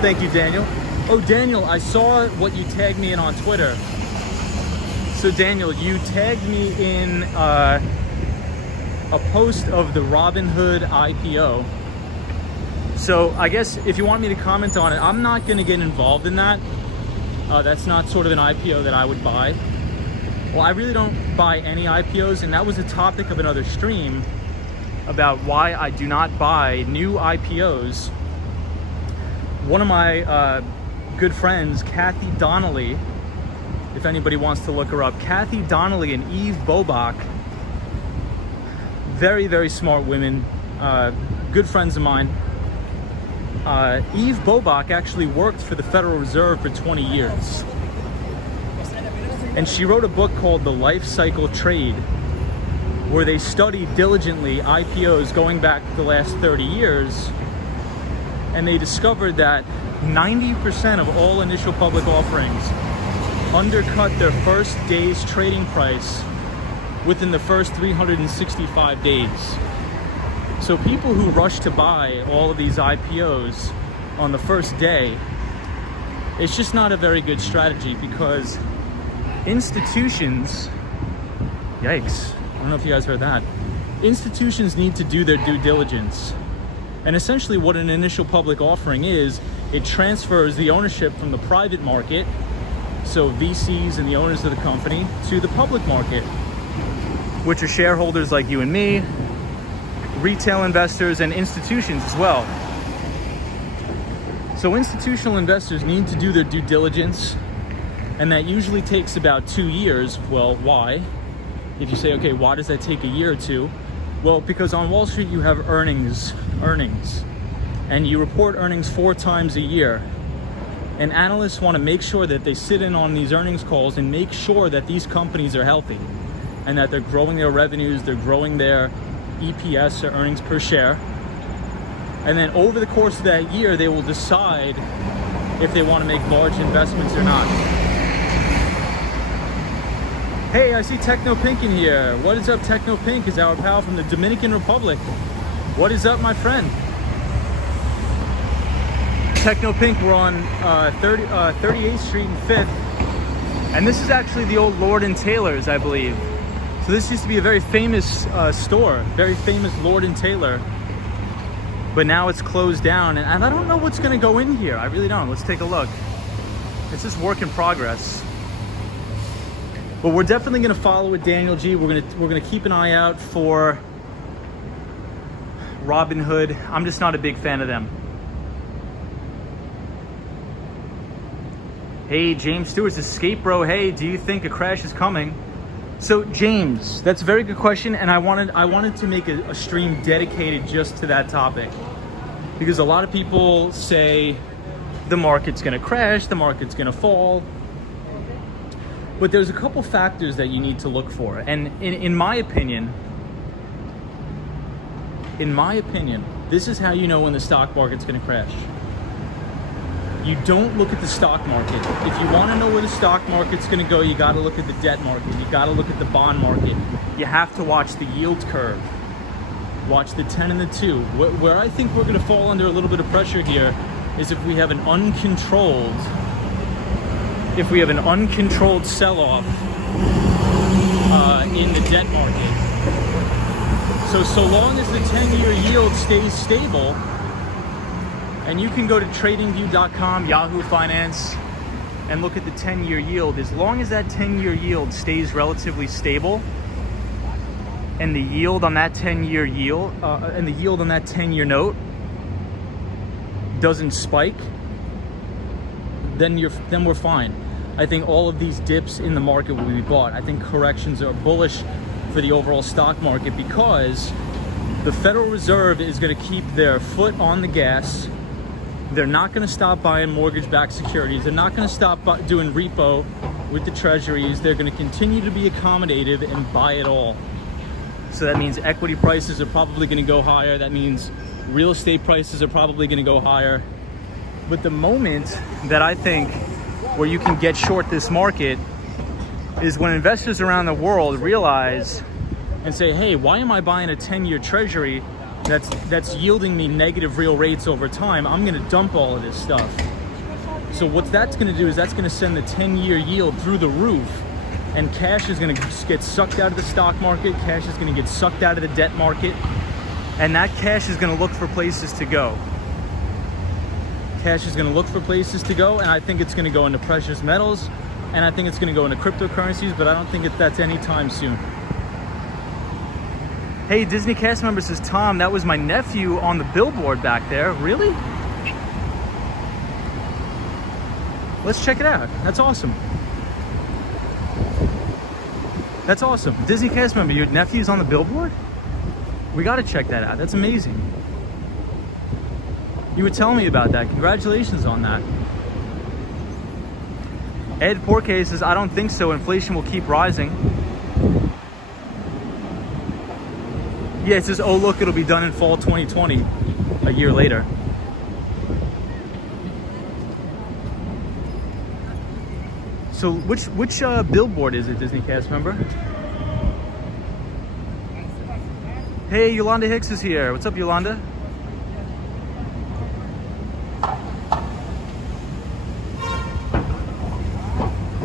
Thank you, Daniel. Oh, Daniel, I saw what you tagged me in on Twitter. So, Daniel, you tagged me in a post of the Robinhood IPO. So, I guess if you want me to comment on it, I'm not going to get involved in that. That's not sort of an IPO that I would buy. Well, I really don't buy any IPOs, and that was a topic of another stream about why I do not buy new IPOs. One of my good friends, Kathy Donnelly, if anybody wants to look her up, Kathy Donnelly and Eve Bobach, very, very smart women, good friends of mine. Eve Bobach actually worked for the Federal Reserve for 20 years. And she wrote a book called The Life Cycle Trade, where they studied diligently IPOs going back the last 30 years, and they discovered that 90% of all initial public offerings undercut their first day's trading price within the first 365 days. So people who rush to buy all of these IPOs on the first day, it's just not a very good strategy, because institutions, yikes, I don't know if you guys heard that. Institutions need to do their due diligence. And essentially what an initial public offering is, it transfers the ownership from the private market, so VCs and the owners of the company, to the public market, which are shareholders like you and me, retail investors, and institutions as well. So institutional investors need to do their due diligence, and that usually takes about 2 years. Well, why? If you say, okay, why does that take a year or two? Well, because on Wall Street you have earnings, and you report earnings 4 times a year. And analysts want to make sure that they sit in on these earnings calls and make sure that these companies are healthy and that they're growing their revenues, they're growing their EPS, or earnings per share. And then over the course of that year, they will decide if they want to make large investments or not. Hey, I see Techno Pink in here. What is up? Techno Pink is our pal from the Dominican Republic. What is up, my friend? Techno Pink, we're on 38th Street and 5th. And this is actually the old Lord & Taylor's, I believe. So this used to be a very famous store, very famous Lord & Taylor. But now it's closed down, and I don't know what's gonna go in here. I really don't. Let's take a look. It's just work in progress. But we're definitely gonna follow with Daniel G. We're gonna keep an eye out for Robinhood. I'm just not a big fan of them. Hey, James Stewart says, Skate Bro, hey, do you think a crash is coming? So James, that's a very good question, and I wanted to make a stream dedicated just to that topic, because a lot of people say the market's gonna crash, the market's gonna fall. But there's a couple factors that you need to look for. And in my opinion, this is how you know when the stock market's gonna crash. You don't look at the stock market. If you wanna know where the stock market's gonna go, you gotta look at the debt market. You gotta look at the bond market. You have to watch the yield curve. Watch the 10 and the 2. Where I think we're gonna fall under a little bit of pressure here is if we have an uncontrolled if we have an uncontrolled sell-off in the debt market. So long as the 10-year yield stays stable, and you can go to tradingview.com, Yahoo Finance, and look at the 10-year yield. As long as that 10-year yield stays relatively stable, and the yield on that 10-year yield, and the yield on that 10-year note doesn't spike, then we're fine. I think all of these dips in the market will be bought. I think corrections are bullish for the overall stock market because the Federal Reserve is going to keep their foot on the gas. They're not going to stop buying mortgage-backed securities. They're not going to stop doing repo with the treasuries. They're going to continue to be accommodative and buy it all. So that means equity prices are probably going to go higher. That means real estate prices are probably going to go higher. But the moment that I think where you can get short this market is when investors around the world realize and say, hey, why am I buying a 10-year treasury that's yielding me negative real rates over time? I'm going to dump all of this stuff. So what that's going to do is that's going to send the 10-year yield through the roof, and cash is going to get sucked out of the stock market. Cash is going to get sucked out of the debt market, and that cash is going to look for places to go. Cash is going to look for places to go, and I think it's going to go into precious metals, and I think it's going to go into cryptocurrencies, but I don't think that's anytime soon. Hey, Disney cast member says, Tom, that was my nephew on the billboard back there. Really? Let's check it out. That's awesome. That's awesome. Disney cast member, your nephew's on the billboard? We got to check that out. That's amazing. You were telling me about that. Congratulations on that. Ed Porque says, I don't think so. Inflation will keep rising. Yeah, it says, oh, look, it'll be done in fall 2020, a year later. So which billboard is it, Disney cast member? Hey, Yolanda Hicks is here. What's up, Yolanda?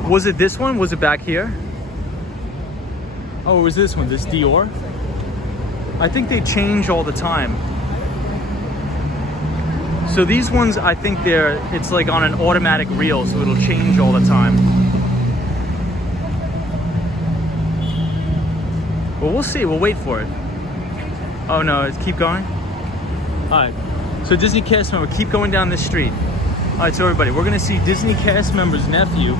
Was it this one? Was it back here? Oh, it was this one, this Dior? I think they change all the time. So these ones, I think it's like on an automatic reel, so it'll change all the time. Well, we'll see. We'll wait for it. Oh no, keep going. All right. So Disney cast member, keep going down this street. All right, so everybody, we're gonna see Disney cast member's nephew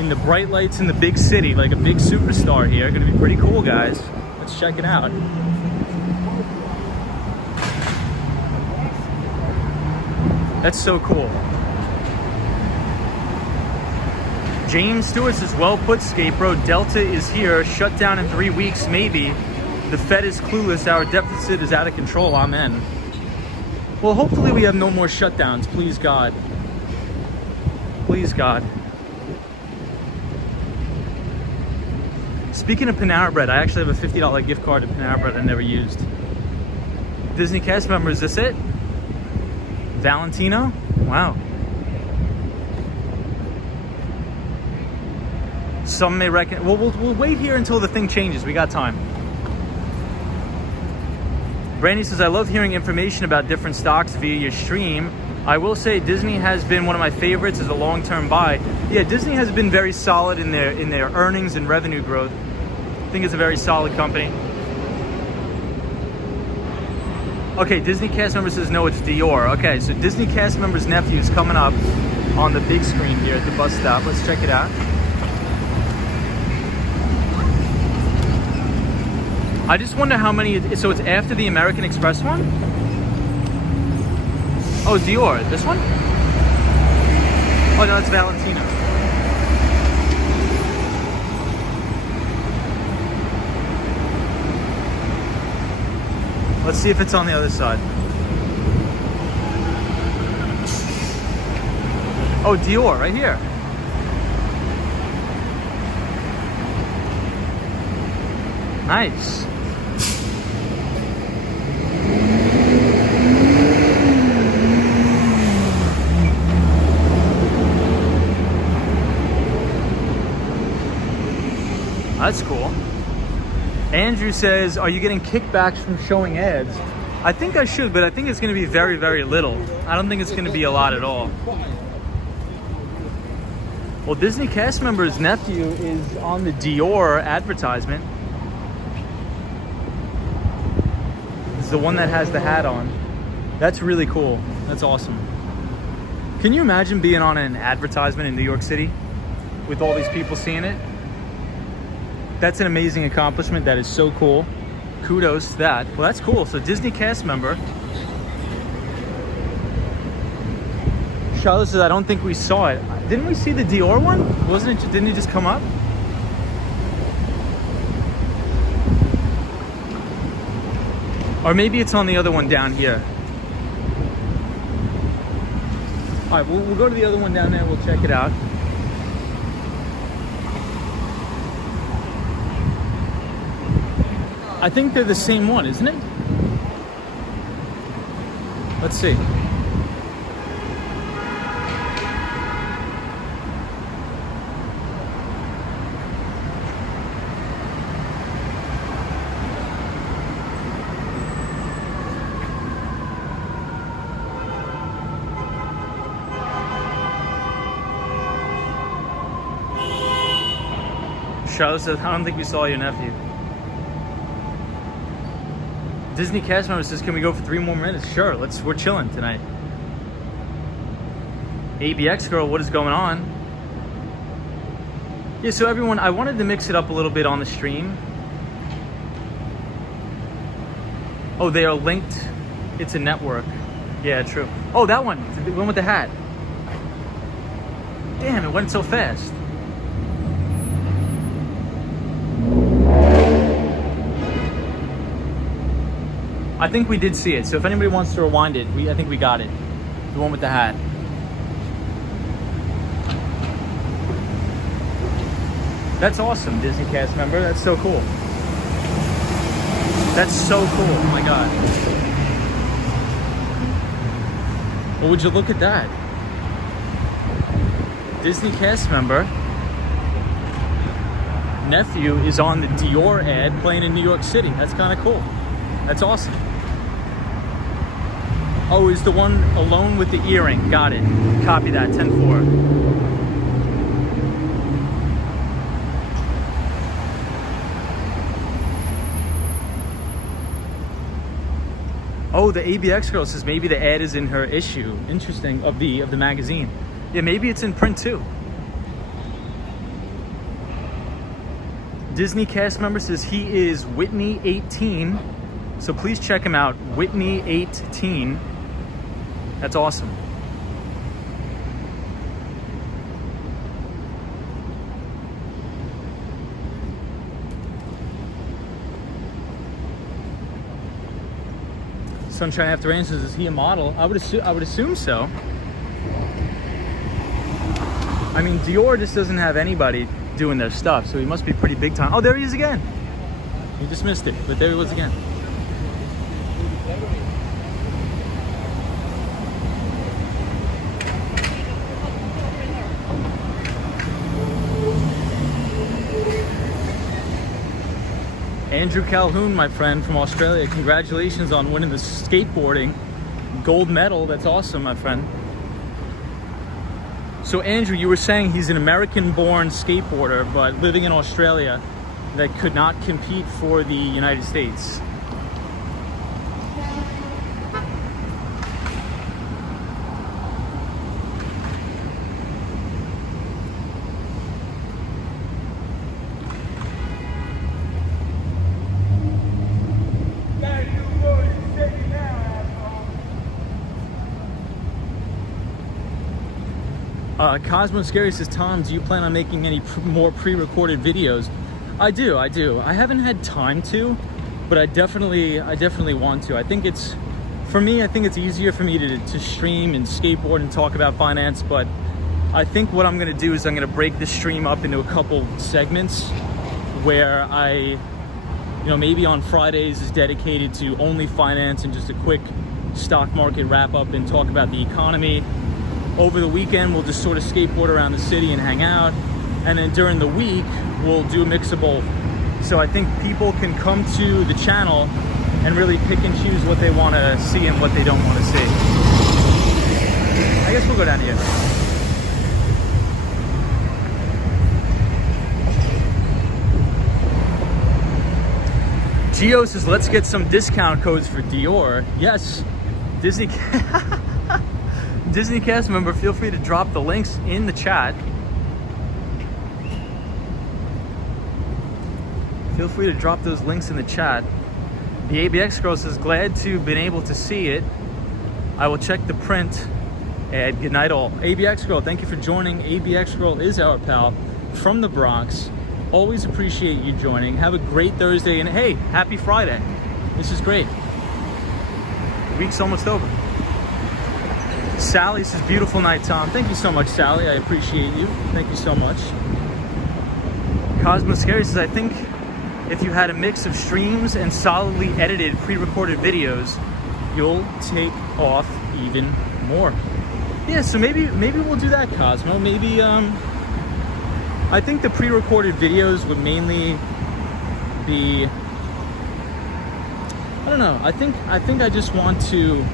in the bright lights in the big city, like a big superstar here. Gonna be pretty cool, guys. Let's check it out. That's so cool. James Stewart says, well put, Skateboard. Delta is here, shut down in 3 weeks, maybe. The Fed is clueless, our deficit is out of control, amen. Well, hopefully we have no more shutdowns, please God. Please God. Speaking of Panera Bread, I actually have a $50 gift card to Panera Bread I never used. Disney cast member, is this it? Valentino? Wow. Some may reckon, well, we'll wait here until the thing changes. We got time. Brandy says, I love hearing information about different stocks via your stream. I will say Disney has been one of my favorites as a long-term buy. Yeah, Disney has been very solid in their earnings and revenue growth. I think it's a very solid company. Okay, Disney cast member says, no, it's Dior. Okay, so Disney cast member's nephew is coming up on the big screen here at the bus stop. Let's check it out. I just wonder how many, so it's after the American Express one? Oh, Dior, this one? Oh no, it's Valentino. Let's see if it's on the other side. Oh, Dior, right here. Nice. That's cool. Andrew says, are you getting kickbacks from showing ads? I think I should, but I think it's going to be very, very little. I don't think it's going to be a lot at all. Well, Disney cast member's nephew is on the Dior advertisement. It's the one that has the hat on. That's really cool. That's awesome. Can you imagine being on an advertisement in New York City with all these people seeing it? That's an amazing accomplishment. That is so cool. Kudos to that. Well, that's cool. So Disney cast member. Charlotte says, I don't think we saw it. Didn't we see the Dior one? Wasn't it? Didn't it just come up? Or maybe it's on the other one down here. All right, we'll go to the other one down there. We'll check it out. I think they're the same one, isn't it? Let's see. Charlotte says, I don't think we saw your nephew. Disney cast member says, can we go for 3 more minutes? Sure, we're chilling tonight. ABX girl, what is going on? Yeah, so everyone, I wanted to mix it up a little bit on the stream. Oh, they are linked. It's a network. Yeah, true. Oh, that one, the one with the hat. Damn, it went so fast. I think we did see it, so if anybody wants to rewind it, I think we got it. The one with the hat. That's awesome, Disney cast member. That's so cool. That's so cool. Oh my God. Well, would you look at that? Disney cast member. Nephew is on the Dior ad playing in New York City. That's kind of cool. That's awesome. Oh, is the one alone with the earring. Got it. Copy that. 10-4. Oh, the ABX girl says maybe the ad is in her issue. Interesting. Of the magazine. Yeah, maybe it's in print too. Disney cast member says he is Whitney 18. So please check him out. Whitney 18. That's awesome. Sunshine After Rain says, is he a model? I would assume so. I mean, Dior just doesn't have anybody doing their stuff, so he must be pretty big time. Oh, there he is again. You just missed it, but there he was again. Andrew Calhoun, my friend from Australia, congratulations on winning the skateboarding gold medal. That's awesome, my friend. So Andrew, you were saying he's an American-born skateboarder, but living in Australia that could not compete for the United States. Cosmo Scary says, Tom, do you plan on making any more pre-recorded videos? I do. I haven't had time to, but I definitely want to. I think it's, for me, I think it's easier for me to stream and skateboard and talk about finance, but I think what I'm gonna do is I'm gonna break the stream up into a couple segments where maybe on Fridays is dedicated to only finance and just a quick stock market wrap up and talk about the economy. Over the weekend, we'll just sort of skateboard around the city and hang out. And then during the week, we'll do a mix of both. So I think people can come to the channel and really pick and choose what they want to see and what they don't want to see. I guess we'll go down here. Gio says, let's get some discount codes for Dior. Yes, Disney cast member, feel free to drop the links in the chat. Feel free to drop those links in the chat. The ABX girl says, glad to have been able to see it. I will check the print. And good night all. ABX girl, thank you for joining. ABX girl is our pal from the Bronx. Always appreciate you joining. Have a great Thursday, and hey, happy Friday. This is great. The week's almost over. Sally says, beautiful night, Tom. Thank you so much, Sally. I appreciate you. Thank you so much. Cosmo Scary says, I think if you had a mix of streams and solidly edited pre-recorded videos, you'll take off even more. Yeah, so maybe we'll do that, Cosmo. Maybe I think the pre-recorded videos would mainly be, I don't know. I think I just want to,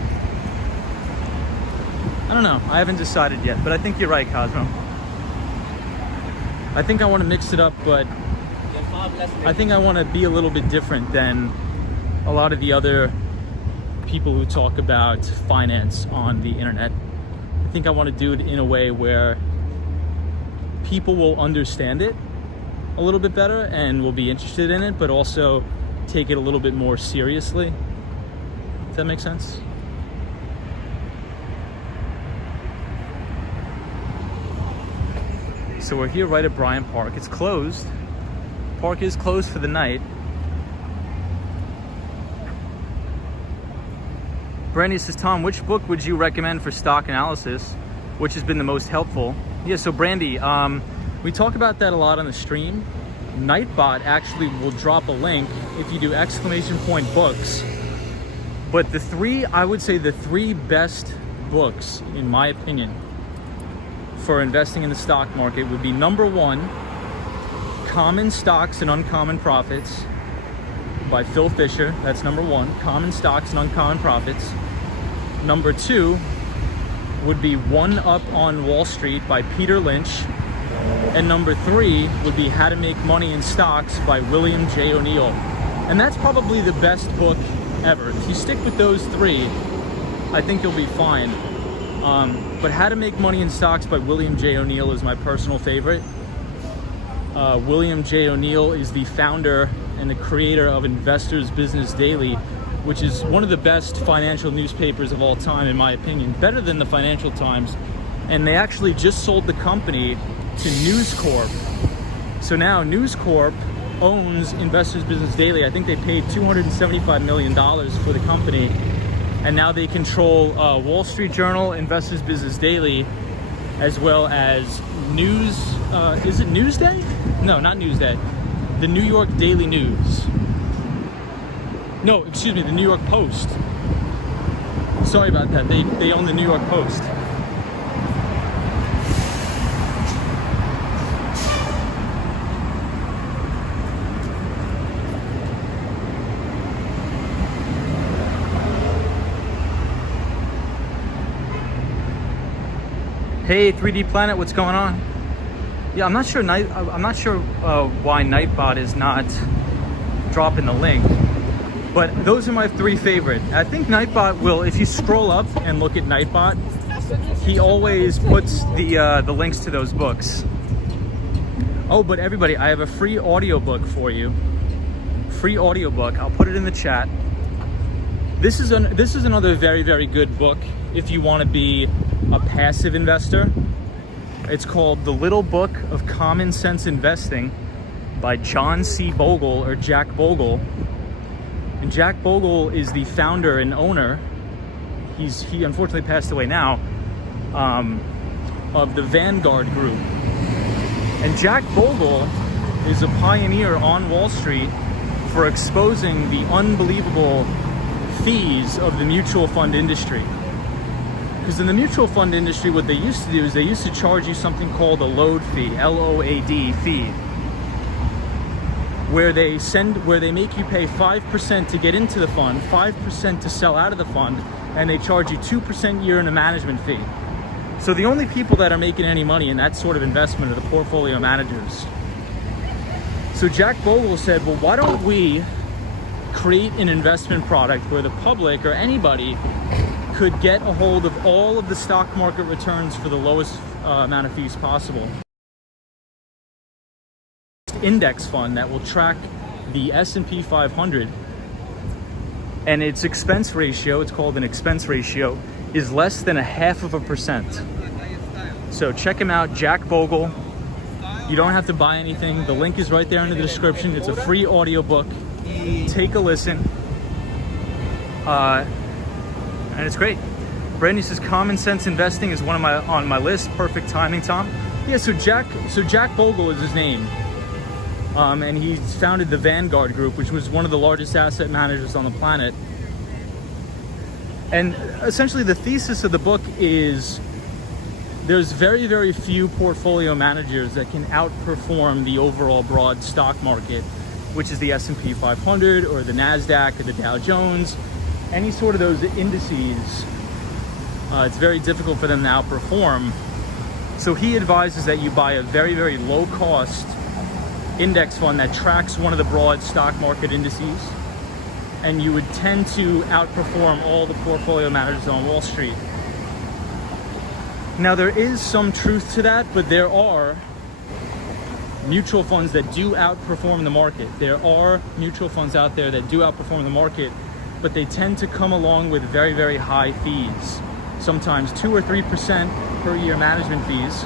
I don't know. I haven't decided yet, but I think you're right, Cosmo. I think I want to mix it up, but I think I want to be a little bit different than a lot of the other people who talk about finance on the internet. I think I want to do it in a way where people will understand it a little bit better and will be interested in it, but also take it a little bit more seriously. Does that make sense? So we're here right at Bryant Park. It's closed. Park is closed for the night. Brandy says, Tom, which book would you recommend for stock analysis? Which has been the most helpful? Yeah, so Brandy, we talk about that a lot on the stream. Nightbot actually will drop a link if you do !books. But the three, I would say the three best books, in my opinion, for investing in the stock market would be number one, Common Stocks and Uncommon Profits by Phil Fisher. That's number one, Common Stocks and Uncommon Profits. Number two would be One Up on Wall Street by Peter Lynch. And number three would be How to Make Money in Stocks by William J. O'Neill. And that's probably the best book ever. If you stick with those three, I think you'll be fine. But How to Make Money in Stocks by William J. O'Neill is my personal favorite. William J. O'Neill is the founder and the creator of Investors Business Daily, which is one of the best financial newspapers of all time, in my opinion, better than the Financial Times. And they actually just sold the company to News Corp. So now News Corp owns Investors Business Daily. I think they paid $275 million for the company. And now they control Wall Street Journal, Investors Business Daily, as well as News, is it Newsday? No, not Newsday. The New York Daily News. No, excuse me, the New York Post. Sorry about that. They own the New York Post. Hey, 3D Planet, what's going on? Yeah, I'm not sure why Nightbot is not dropping the link, but those are my three favorite. I think Nightbot will, if you scroll up and look at Nightbot, he always puts the links to those books. Oh, but everybody, I have a free audiobook for you. Free audiobook. I'll put it in the chat. This is another very, very good book if you want to be a passive investor. It's called The Little Book of Common Sense Investing by John C. Bogle, or Jack Bogle. And Jack Bogle is the founder and owner, he unfortunately passed away now, of the Vanguard Group. And Jack Bogle is a pioneer on Wall Street for exposing the unbelievable fees of the mutual fund industry. Because in the mutual fund industry, what they used to do is they used to charge you something called a load fee, L-O-A-D fee. where they make you pay 5% to get into the fund, 5% to sell out of the fund, and they charge you 2% a year in a management fee. So the only people that are making any money in that sort of investment are the portfolio managers. So Jack Bogle said, well, why don't we create an investment product where the public or anybody could get a hold of all of the stock market returns for the lowest amount of fees possible. Index fund that will track the S&P 500, and its expense ratio, it's called an expense ratio, is less than 0.5%. So check him out, Jack Bogle. You don't have to buy anything. The link is right there in the description. It's a free audiobook. Take a listen. And it's great. Brandon says common sense investing is on my list. Perfect timing, Tom. Yeah, so Jack Bogle is his name. And he's founded the Vanguard Group, which was one of the largest asset managers on the planet. And essentially the thesis of the book is there's very, very few portfolio managers that can outperform the overall broad stock market, which is the S&P 500 or the NASDAQ or the Dow Jones, any sort of those indices. It's very difficult for them to outperform. So he advises that you buy a very, very low cost index fund that tracks one of the broad stock market indices, and you would tend to outperform all the portfolio managers on Wall Street. Now there is some truth to that, but there are mutual funds that do outperform the market. There are mutual funds out there that do outperform the market, but they tend to come along with very, very high fees, sometimes 2 or 3% per year management fees.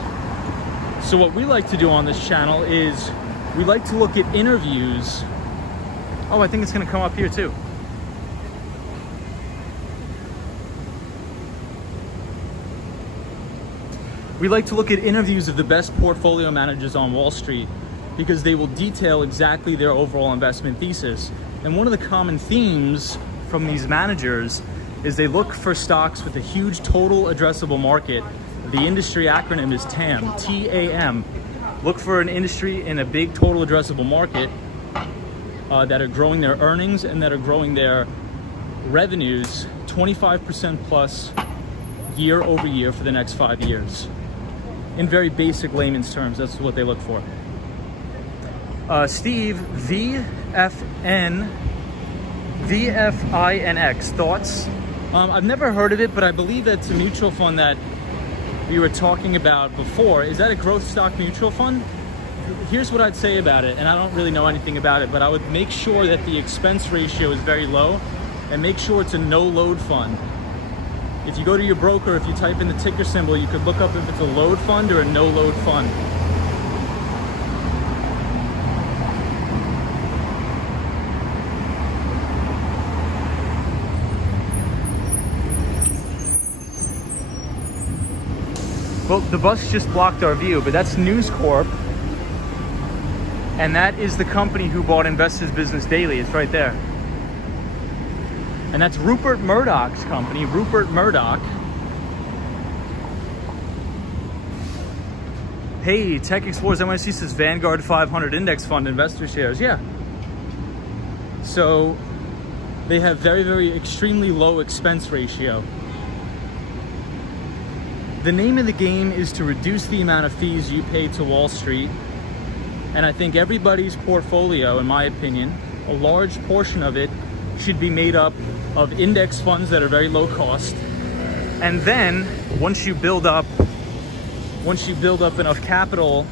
So what we like to do on this channel is we like to look at interviews. Oh, I think it's going to come up here too. We like to look at interviews of the best portfolio managers on Wall Street because they will detail exactly their overall investment thesis. And one of the common themes from these managers is they look for stocks with a huge total addressable market. The industry acronym is TAM, T-A-M. Look for an industry in a big total addressable market that are growing their earnings and that are growing their revenues 25% plus year over year for the next 5 years. In very basic layman's terms, that's what they look for. Steve, VFINX, thoughts? I've never heard of it, but I believe that's a mutual fund that we were talking about before. Is that a growth stock mutual fund? Here's what I'd say about it, and I don't really know anything about it, but I would make sure that the expense ratio is very low and make sure it's a no-load fund. If you go to your broker, if you type in the ticker symbol, you could look up if it's a load fund or a no-load fund. Well, the bus just blocked our view, but that's News Corp. And that is the company who bought Investors Business Daily. It's right there. And that's Rupert Murdoch's company, Rupert Murdoch. Hey, Tech Explorers NYC says Vanguard 500 Index Fund investor shares. Yeah. So they have very, very extremely low expense ratio. The name of the game is to reduce the amount of fees you pay to Wall Street. And I think everybody's portfolio, in my opinion, a large portion of it should be made up of index funds that are very low cost. And then once you build up enough capital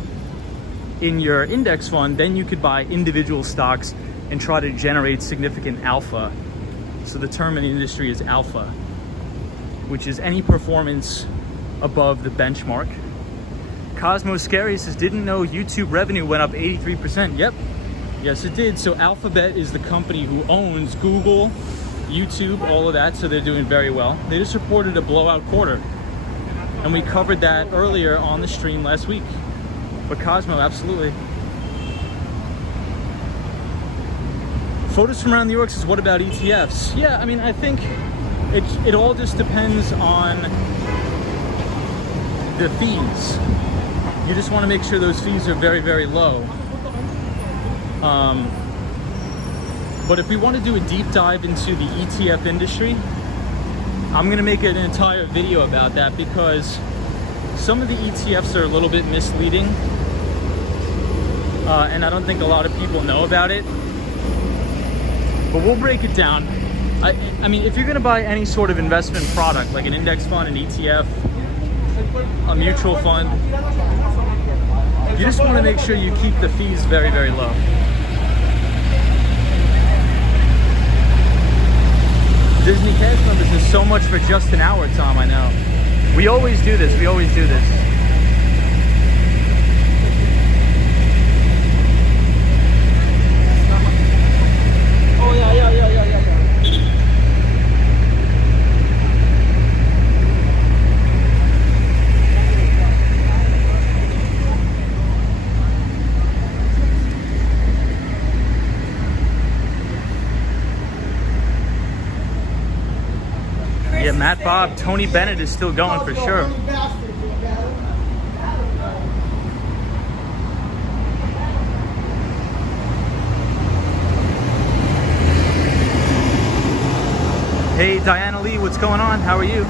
in your index fund, then you could buy individual stocks and try to generate significant alpha. So the term in the industry is alpha, which is any performance above the benchmark. Cosmo Scary says, didn't know YouTube revenue went up 83%. Yep, yes it did. So Alphabet is the company who owns Google, YouTube, all of that, so they're doing very well. They just reported a blowout quarter, and we covered that earlier on the stream last week. But Cosmo, absolutely. Photos from around New York says, what about ETFs? Yeah, I mean, I think it all just depends on the fees. You just want to make sure those fees are very, very low. But if we want to do a deep dive into the ETF industry, I'm going to make an entire video about that, because some of the ETFs are a little bit misleading, and I don't think a lot of people know about it. But we'll break it down. I mean, if you're going to buy any sort of investment product, like an index fund, an ETF, a mutual fund, you just want to make sure you keep the fees very, very low. Disney cash members is so much for just an hour, Tom, I know. We always do this. We always do this. Oh, yeah. Yeah, Matt Bob, Tony Bennett is still going for sure. Hey, Diana Lee, what's going on? How are you?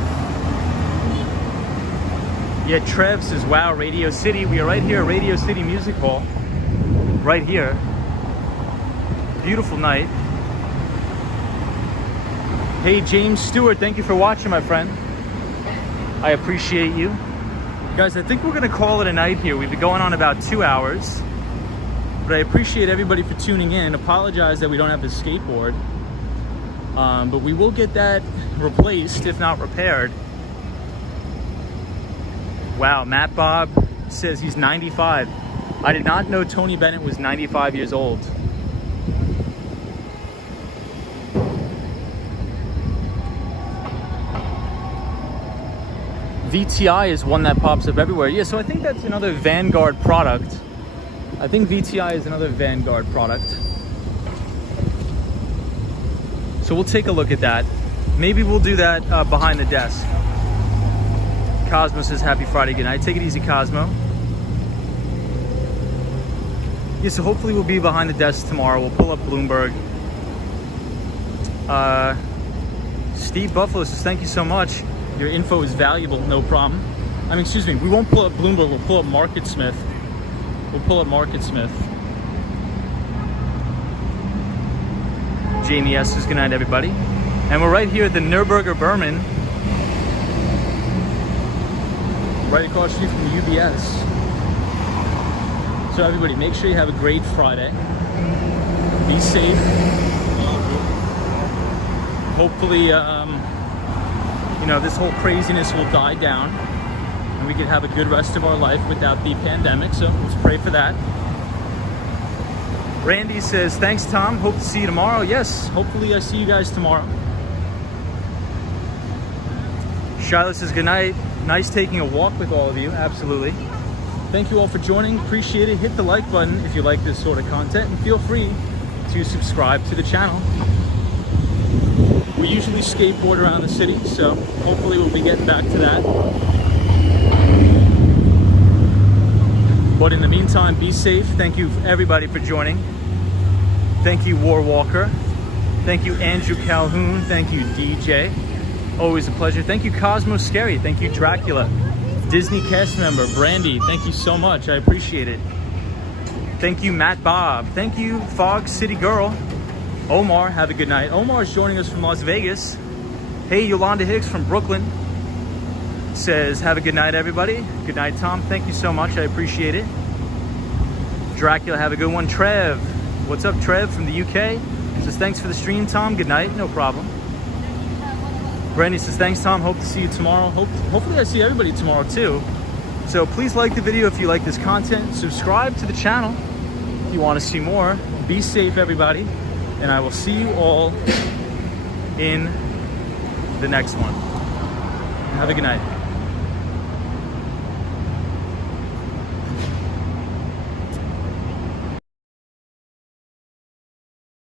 Yeah, Trev says, wow, Radio City. We are right here at Radio City Music Hall. Right here. Beautiful night. Hey, James Stewart, thank you for watching, my friend. I appreciate you. Guys, I think we're gonna call it a night here. We've been going on about 2 hours, but I appreciate everybody for tuning in. Apologize that we don't have the skateboard, but we will get that replaced, if not repaired. Wow, Matt Bob says he's 95. I did not know Tony Bennett was 95 years old. VTI is one that pops up everywhere. Yeah, so I think that's another Vanguard product. I think VTI is another Vanguard product. So we'll take a look at that. Maybe we'll do that behind the desk. Cosmo says, happy Friday, good night. Take it easy, Cosmo. Yeah, so hopefully we'll be behind the desk tomorrow. We'll pull up Bloomberg. Steve Buffalo says, thank you so much. Your info is valuable, no problem. I mean, excuse me, we won't pull up Bloomberg, we'll pull up MarketSmith. We'll pull up MarketSmith. Jamie S. says, good night, everybody. And we're right here at the Nürburger Berman, right across the street from the UBS. So everybody, make sure you have a great Friday. Be safe. Hopefully, you know, this whole craziness will die down and we can have a good rest of our life without the pandemic. So let's pray for that. Randy says, thanks, Tom. Hope to see you tomorrow. Yes, hopefully I see you guys tomorrow. Charlotte says, good night. Nice taking a walk with all of you. Absolutely. Thank you all for joining. Appreciate it. Hit the like button if you like this sort of content, and feel free to subscribe to the channel. We usually skateboard around the city, so hopefully we'll be getting back to that. But in the meantime, be safe. Thank you everybody for joining. Thank you, War Walker. Thank you, Andrew Calhoun. Thank you, DJ. Always a pleasure. Thank you, Cosmo Scary. Thank you, Dracula. Disney cast member, Brandy. Thank you so much. I appreciate it. Thank you, Matt Bob. Thank you, Fog City Girl. Omar, have a good night. Omar is joining us from Las Vegas. Hey, Yolanda Hicks from Brooklyn says, have a good night, everybody. Good night, Tom. Thank you so much. I appreciate it. Dracula, have a good one. Trev, what's up, Trev from the UK? Says, thanks for the stream, Tom. Good night. No problem. Brandy says, thanks, Tom. Hope to see you tomorrow. Hopefully I see everybody tomorrow, too. So please like the video if you like this content. Subscribe to the channel if you want to see more. Be safe, everybody. And I will see you all in the next one. Have a good night.